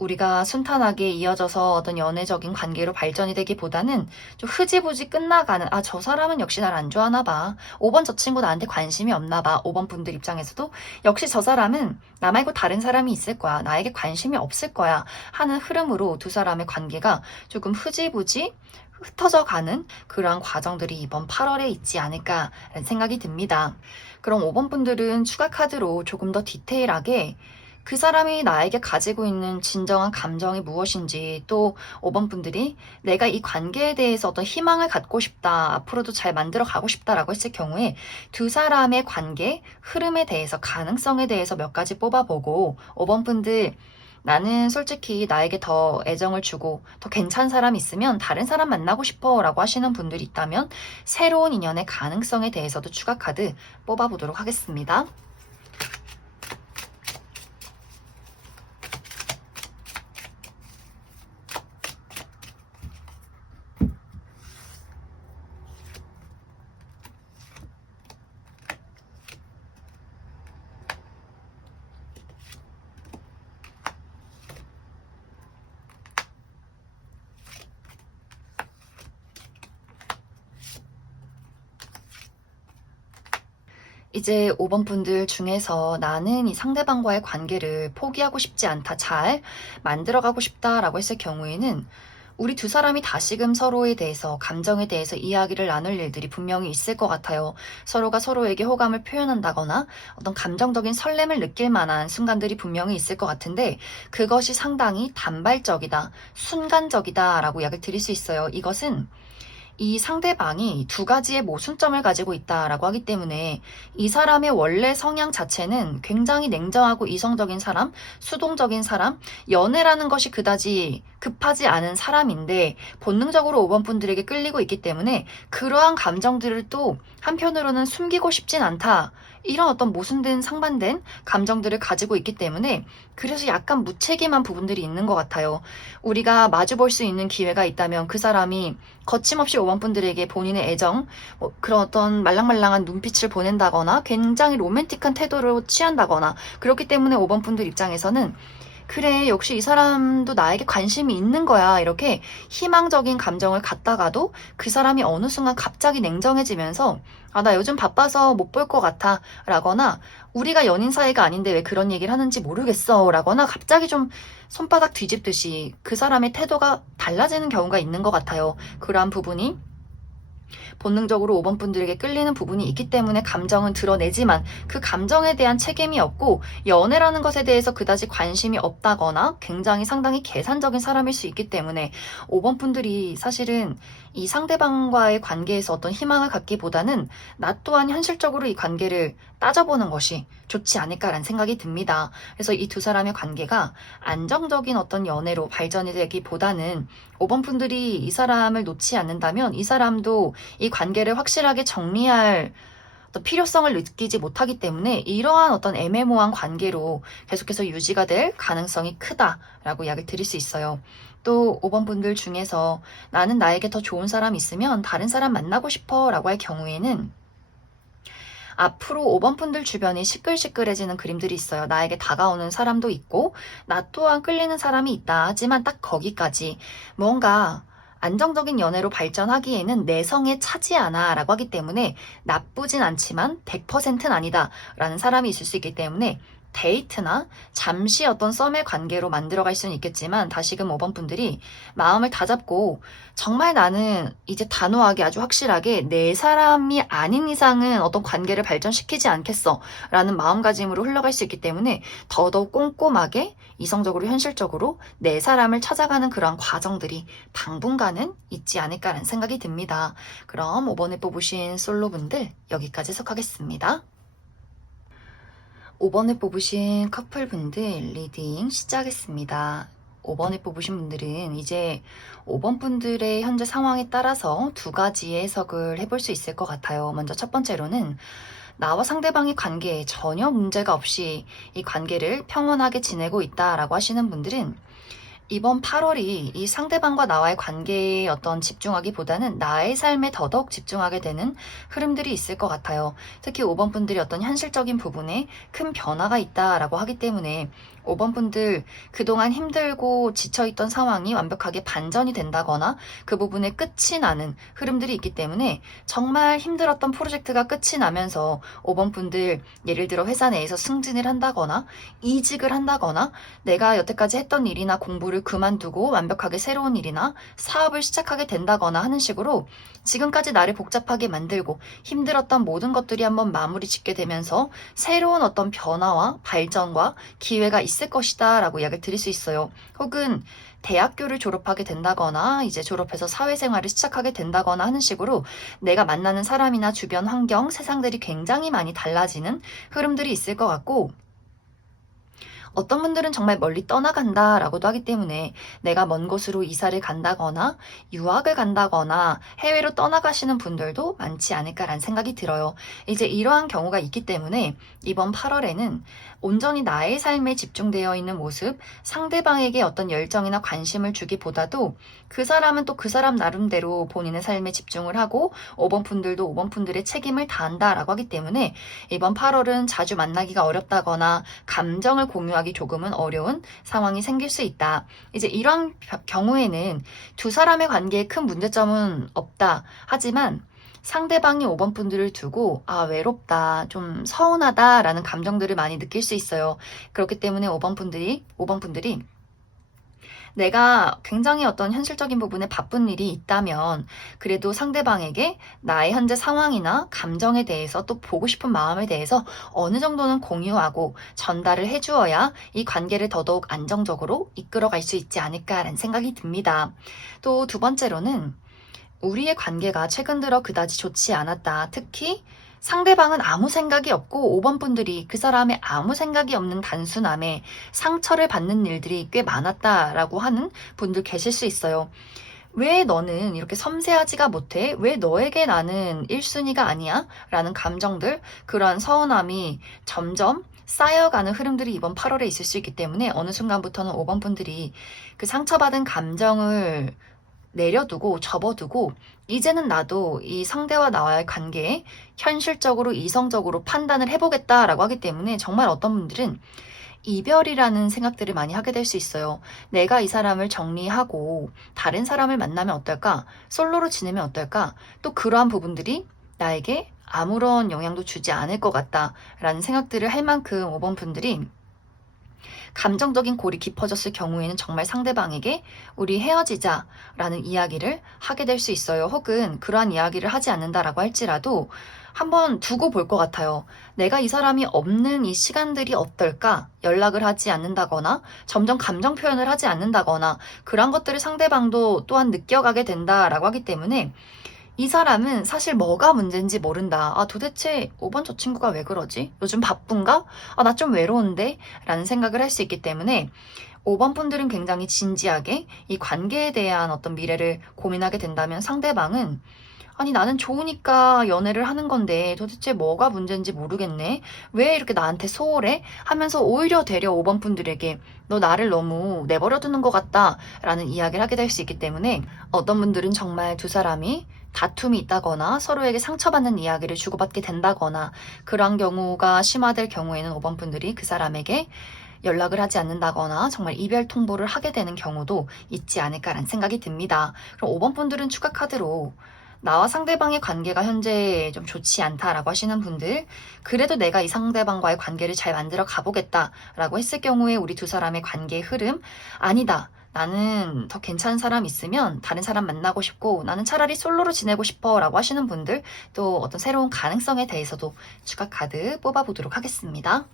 우리가 순탄하게 이어져서 어떤 연애적인 관계로 발전이 되기보다는 좀 흐지부지 끝나가는, 아, 저 사람은 역시 날 안 좋아하나 봐. 5번 저 친구 나한테 관심이 없나 봐. 5번 분들 입장에서도 역시 저 사람은 나 말고 다른 사람이 있을 거야. 나에게 관심이 없을 거야. 하는 흐름으로 두 사람의 관계가 조금 흐지부지 흩어져 가는 그러한 과정들이 이번 8월에 있지 않을까라는 생각이 듭니다. 그럼 5번 분들은 추가 카드로 조금 더 디테일하게 그 사람이 나에게 가지고 있는 진정한 감정이 무엇인지, 또 5번 분들이 내가 이 관계에 대해서 어떤 희망을 갖고 싶다, 앞으로도 잘 만들어 가고 싶다라고 했을 경우에 두 사람의 관계 흐름에 대해서, 가능성에 대해서 몇 가지 뽑아보고, 5번 분들 나는 솔직히 나에게 더 애정을 주고 더 괜찮은 사람 있으면 다른 사람 만나고 싶어 라고 하시는 분들이 있다면 새로운 인연의 가능성에 대해서도 추가 카드 뽑아보도록 하겠습니다. 이제 5번 분들 중에서 나는 이 상대방과의 관계를 포기하고 싶지 않다, 잘 만들어가고 싶다라고 했을 경우에는 우리 두 사람이 다시금 서로에 대해서, 감정에 대해서 이야기를 나눌 일들이 분명히 있을 것 같아요. 서로가 서로에게 호감을 표현한다거나 어떤 감정적인 설렘을 느낄 만한 순간들이 분명히 있을 것 같은데, 그것이 상당히 단발적이다, 순간적이다라고 이야기를 드릴 수 있어요. 이것은 이 상대방이 두 가지의 모순점을 가지고 있다라고 하기 때문에 이 사람의 원래 성향 자체는 굉장히 냉정하고 이성적인 사람, 수동적인 사람, 연애라는 것이 그다지 급하지 않은 사람인데 본능적으로 5번 분들에게 끌리고 있기 때문에 그러한 감정들을 또 한편으로는 숨기고 싶진 않다. 이런 어떤 모순된, 상반된 감정들을 가지고 있기 때문에 그래서 약간 무책임한 부분들이 있는 것 같아요. 우리가 마주볼 수 있는 기회가 있다면 그 사람이 거침없이 5번 분들에게 본인의 애정, 그런 어떤 말랑말랑한 눈빛을 보낸다거나 굉장히 로맨틱한 태도를 취한다거나, 그렇기 때문에 5번 분들 입장에서는 그래, 역시 이 사람도 나에게 관심이 있는 거야, 이렇게 희망적인 감정을 갖다가도 그 사람이 어느 순간 갑자기 냉정해지면서 아, 나 요즘 바빠서 못 볼 것 같아 라거나, 우리가 연인 사이가 아닌데 왜 그런 얘기를 하는지 모르겠어 라거나, 갑자기 좀 손바닥 뒤집듯이 그 사람의 태도가 달라지는 경우가 있는 것 같아요. 그러한 부분이 본능적으로 5번 분들에게 끌리는 부분이 있기 때문에 감정은 드러내지만 그 감정에 대한 책임이 없고 연애라는 것에 대해서 그다지 관심이 없다거나 굉장히 상당히 계산적인 사람일 수 있기 때문에 5번 분들이 사실은 이 상대방과의 관계에서 어떤 희망을 갖기보다는 나 또한 현실적으로 이 관계를 따져보는 것이 좋지 않을까라는 생각이 듭니다. 그래서 이 두 사람의 관계가 안정적인 어떤 연애로 발전이 되기보다는 5번 분들이 이 사람을 놓지 않는다면 이 사람도 이 관계를 확실하게 정리할 어떤 필요성을 느끼지 못하기 때문에 이러한 어떤 애매모호한 관계로 계속해서 유지가 될 가능성이 크다라고 이야기를 드릴 수 있어요. 또 5번 분들 중에서 나는 나에게 더 좋은 사람 있으면 다른 사람 만나고 싶어 라고 할 경우에는 앞으로 5번 분들 주변이 시끌시끌해지는 그림들이 있어요. 나에게 다가오는 사람도 있고 나 또한 끌리는 사람이 있다. 하지만 딱 거기까지 뭔가 안정적인 연애로 발전하기에는 내성에 차지 않아 라고 하기 때문에 나쁘진 않지만 100%는 아니다 라는 사람이 있을 수 있기 때문에 데이트나 잠시 어떤 썸의 관계로 만들어갈 수는 있겠지만 다시금 5번 분들이 마음을 다잡고 정말 나는 이제 단호하게 아주 확실하게 내 사람이 아닌 이상은 어떤 관계를 발전시키지 않겠어 라는 마음가짐으로 흘러갈 수 있기 때문에 더더욱 꼼꼼하게 이성적으로 현실적으로 내 사람을 찾아가는 그런 과정들이 당분간은 있지 않을까라는 생각이 듭니다. 그럼 5번에 뽑으신 솔로분들 여기까지 해석하겠습니다. 5번에 뽑으신 커플분들 리딩 시작하겠습니다. 5번에 뽑으신 분들은 이제 5번 분들의 현재 상황에 따라서 두 가지의 해석을 해볼 수 있을 것 같아요. 먼저 첫 번째로는 나와 상대방의 관계에 전혀 문제가 없이 이 관계를 평온하게 지내고 있다라고 하시는 분들은 이번 8월이 이 상대방과 나와의 관계에 어떤 집중하기보다는 나의 삶에 더더욱 집중하게 되는 흐름들이 있을 것 같아요. 특히 5번 분들이 어떤 현실적인 부분에 큰 변화가 있다라고 하기 때문에 5번 분들 그동안 힘들고 지쳐있던 상황이 완벽하게 반전이 된다거나 그 부분에 끝이 나는 흐름들이 있기 때문에 정말 힘들었던 프로젝트가 끝이 나면서 5번 분들 예를 들어 회사 내에서 승진을 한다거나 이직을 한다거나 내가 여태까지 했던 일이나 공부를 그만두고 완벽하게 새로운 일이나 사업을 시작하게 된다거나 하는 식으로 지금까지 나를 복잡하게 만들고 힘들었던 모든 것들이 한번 마무리 짓게 되면서 새로운 어떤 변화와 발전과 기회가 있을 것이다 라고 이야기를 드릴 수 있어요. 혹은 대학교를 졸업하게 된다거나 이제 졸업해서 사회생활을 시작하게 된다거나 하는 식으로 내가 만나는 사람이나 주변 환경, 세상들이 굉장히 많이 달라지는 흐름들이 있을 것 같고 어떤 분들은 정말 멀리 떠나간다 라고도 하기 때문에 내가 먼 곳으로 이사를 간다거나 유학을 간다거나 해외로 떠나가시는 분들도 많지 않을까라는 생각이 들어요. 이제 이러한 경우가 있기 때문에 이번 8월에는 온전히 나의 삶에 집중되어 있는 모습, 상대방에게 어떤 열정이나 관심을 주기보다도 그 사람은 또 그 사람 나름대로 본인의 삶에 집중을 하고 5번 분들도 5번 분들의 책임을 다한다라고 하기 때문에 이번 8월은 자주 만나기가 어렵다거나 감정을 공유하기 조금은 어려운 상황이 생길 수 있다. 이제 이런 경우에는 두 사람의 관계에 큰 문제점은 없다. 하지만 상대방이 5번 분들을 두고 외롭다, 좀 서운하다 라는 감정들을 많이 느낄 수 있어요. 그렇기 때문에 5번 분들이 내가 굉장히 어떤 현실적인 부분에 바쁜 일이 있다면 그래도 상대방에게 나의 현재 상황이나 감정에 대해서 또 보고 싶은 마음에 대해서 어느 정도는 공유하고 전달을 해주어야 이 관계를 더더욱 안정적으로 이끌어갈 수 있지 않을까라는 생각이 듭니다. 또 두 번째로는 우리의 관계가 최근 들어 그다지 좋지 않았다. 특히 상대방은 아무 생각이 없고 5번 분들이 그 사람의 아무 생각이 없는 단순함에 상처를 받는 일들이 꽤 많았다라고 하는 분들 계실 수 있어요. 왜 너는 이렇게 섬세하지가 못해? 왜 너에게 나는 1순위가 아니야? 라는 감정들, 그러한 서운함이 점점 쌓여가는 흐름들이 이번 8월에 있을 수 있기 때문에 어느 순간부터는 5번 분들이 그 상처받은 감정을 내려두고 접어두고 이제는 나도 이 상대와 나와의 관계에 현실적으로 이성적으로 판단을 해보겠다라고 하기 때문에 정말 어떤 분들은 이별이라는 생각들을 많이 하게 될 수 있어요. 내가 이 사람을 정리하고 다른 사람을 만나면 어떨까? 솔로로 지내면 어떨까? 또 그러한 부분들이 나에게 아무런 영향도 주지 않을 것 같다라는 생각들을 할 만큼 5번 분들이 감정적인 골이 깊어졌을 경우에는 정말 상대방에게 우리 헤어지자라는 이야기를 하게 될 수 있어요. 혹은 그러한 이야기를 하지 않는다라고 할지라도 한번 두고 볼 것 같아요. 내가 이 사람이 없는 이 시간들이 어떨까? 연락을 하지 않는다거나 점점 감정 표현을 하지 않는다거나 그런 것들을 상대방도 또한 느껴가게 된다라고 하기 때문에 이 사람은 사실 뭐가 문제인지 모른다. 도대체 5번 저 친구가 왜 그러지? 요즘 바쁜가? 나 좀 외로운데? 라는 생각을 할 수 있기 때문에 5번 분들은 굉장히 진지하게 이 관계에 대한 어떤 미래를 고민하게 된다면 상대방은 아니 나는 좋으니까 연애를 하는 건데 도대체 뭐가 문제인지 모르겠네. 왜 이렇게 나한테 소홀해? 하면서 오히려 되려 5번 분들에게 너 나를 너무 내버려 두는 것 같다 라는 이야기를 하게 될 수 있기 때문에 어떤 분들은 정말 두 사람이 다툼이 있다거나 서로에게 상처받는 이야기를 주고받게 된다거나 그런 경우가 심화될 경우에는 5번 분들이 그 사람에게 연락을 하지 않는다거나 정말 이별 통보를 하게 되는 경우도 있지 않을까라는 생각이 듭니다. 그럼 5번 분들은 추가 카드로 나와 상대방의 관계가 현재 좀 좋지 않다라고 하시는 분들, 그래도 내가 이 상대방과의 관계를 잘 만들어 가보겠다라고 했을 경우에 우리 두 사람의 관계의 흐름, 아니다. 나는 더 괜찮은 사람 있으면 다른 사람 만나고 싶고 나는 차라리 솔로로 지내고 싶어 라고 하시는 분들, 또 어떤 새로운 가능성에 대해서도 추가 카드 뽑아보도록 하겠습니다.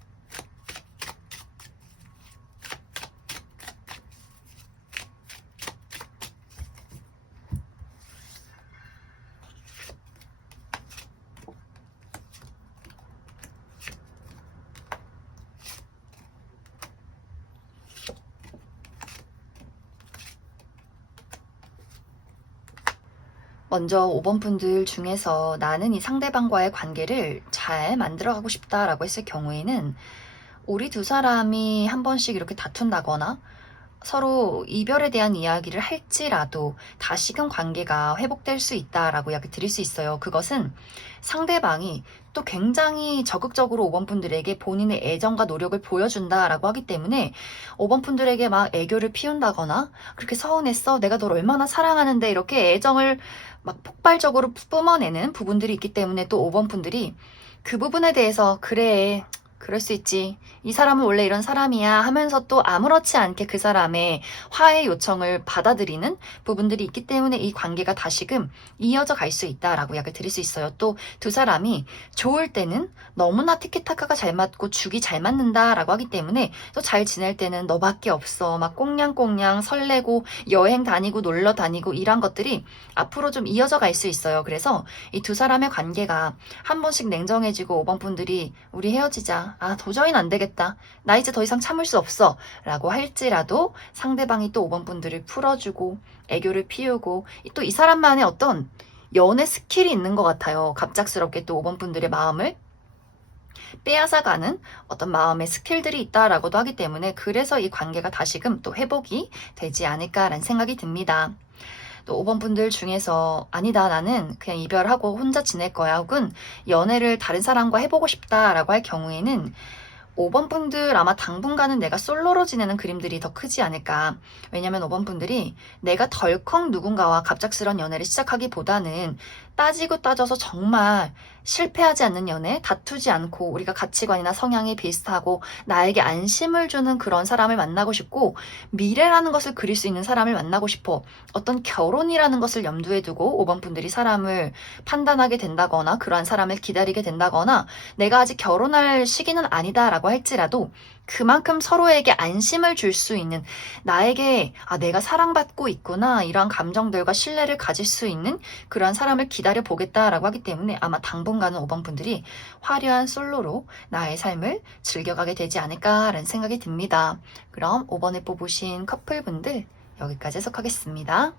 먼저 5번 분들 중에서 나는 이 상대방과의 관계를 잘 만들어가고 싶다라고 했을 경우에는 우리 두 사람이 한 번씩 이렇게 다툰다거나 서로 이별에 대한 이야기를 할지라도 다시금 관계가 회복될 수 있다라고 이야기 드릴 수 있어요. 그것은 상대방이 또 굉장히 적극적으로 5번 분들에게 본인의 애정과 노력을 보여준다라고 하기 때문에 5번 분들에게 막 애교를 피운다거나 그렇게 서운했어. 내가 널 얼마나 사랑하는데 이렇게 애정을 막 폭발적으로 뿜어내는 부분들이 있기 때문에 또 5번 분들이 그 부분에 대해서 그래. 그럴 수 있지. 이 사람은 원래 이런 사람이야 하면서 또 아무렇지 않게 그 사람의 화해 요청을 받아들이는 부분들이 있기 때문에 이 관계가 다시금 이어져 갈 수 있다라고 이야기를 드릴 수 있어요. 또 두 사람이 좋을 때는 너무나 티키타카가 잘 맞고 죽이 잘 맞는다라고 하기 때문에 또 잘 지낼 때는 너밖에 없어. 막 꽁냥꽁냥 설레고 여행 다니고 놀러 다니고 이런 것들이 앞으로 좀 이어져 갈 수 있어요. 그래서 이 두 사람의 관계가 한 번씩 냉정해지고 5번 분들이 우리 헤어지자. 아, 도저히는 안 되겠다. 나 이제 더 이상 참을 수 없어. 라고 할지라도 상대방이 또 5번 분들을 풀어주고 애교를 피우고 또 이 사람만의 어떤 연애 스킬이 있는 것 같아요. 갑작스럽게 또 5번 분들의 마음을 빼앗아가는 어떤 마음의 스킬들이 있다라고도 하기 때문에 그래서 이 관계가 다시금 또 회복이 되지 않을까라는 생각이 듭니다. 또 5번 분들 중에서 아니다 나는 그냥 이별하고 혼자 지낼 거야 혹은 연애를 다른 사람과 해보고 싶다라고 할 경우에는 5번 분들 아마 당분간은 내가 솔로로 지내는 그림들이 더 크지 않을까. 왜냐면 5번 분들이 내가 덜컥 누군가와 갑작스런 연애를 시작하기보다는 따지고 따져서 정말 실패하지 않는 연애, 다투지 않고 우리가 가치관이나 성향이 비슷하고 나에게 안심을 주는 그런 사람을 만나고 싶고 미래라는 것을 그릴 수 있는 사람을 만나고 싶어. 어떤 결혼이라는 것을 염두에 두고 5번 분들이 사람을 판단하게 된다거나 그러한 사람을 기다리게 된다거나 내가 아직 결혼할 시기는 아니다라고 할지라도 그만큼 서로에게 안심을 줄 수 있는 나에게 아 내가 사랑받고 있구나 이러한 감정들과 신뢰를 가질 수 있는 그러한 사람을 기다려 보겠다라고 하기 때문에 아마 당분간은 5번 분들이 화려한 솔로로 나의 삶을 즐겨가게 되지 않을까라는 생각이 듭니다. 그럼 5번에 뽑으신 커플분들 여기까지 해석하겠습니다.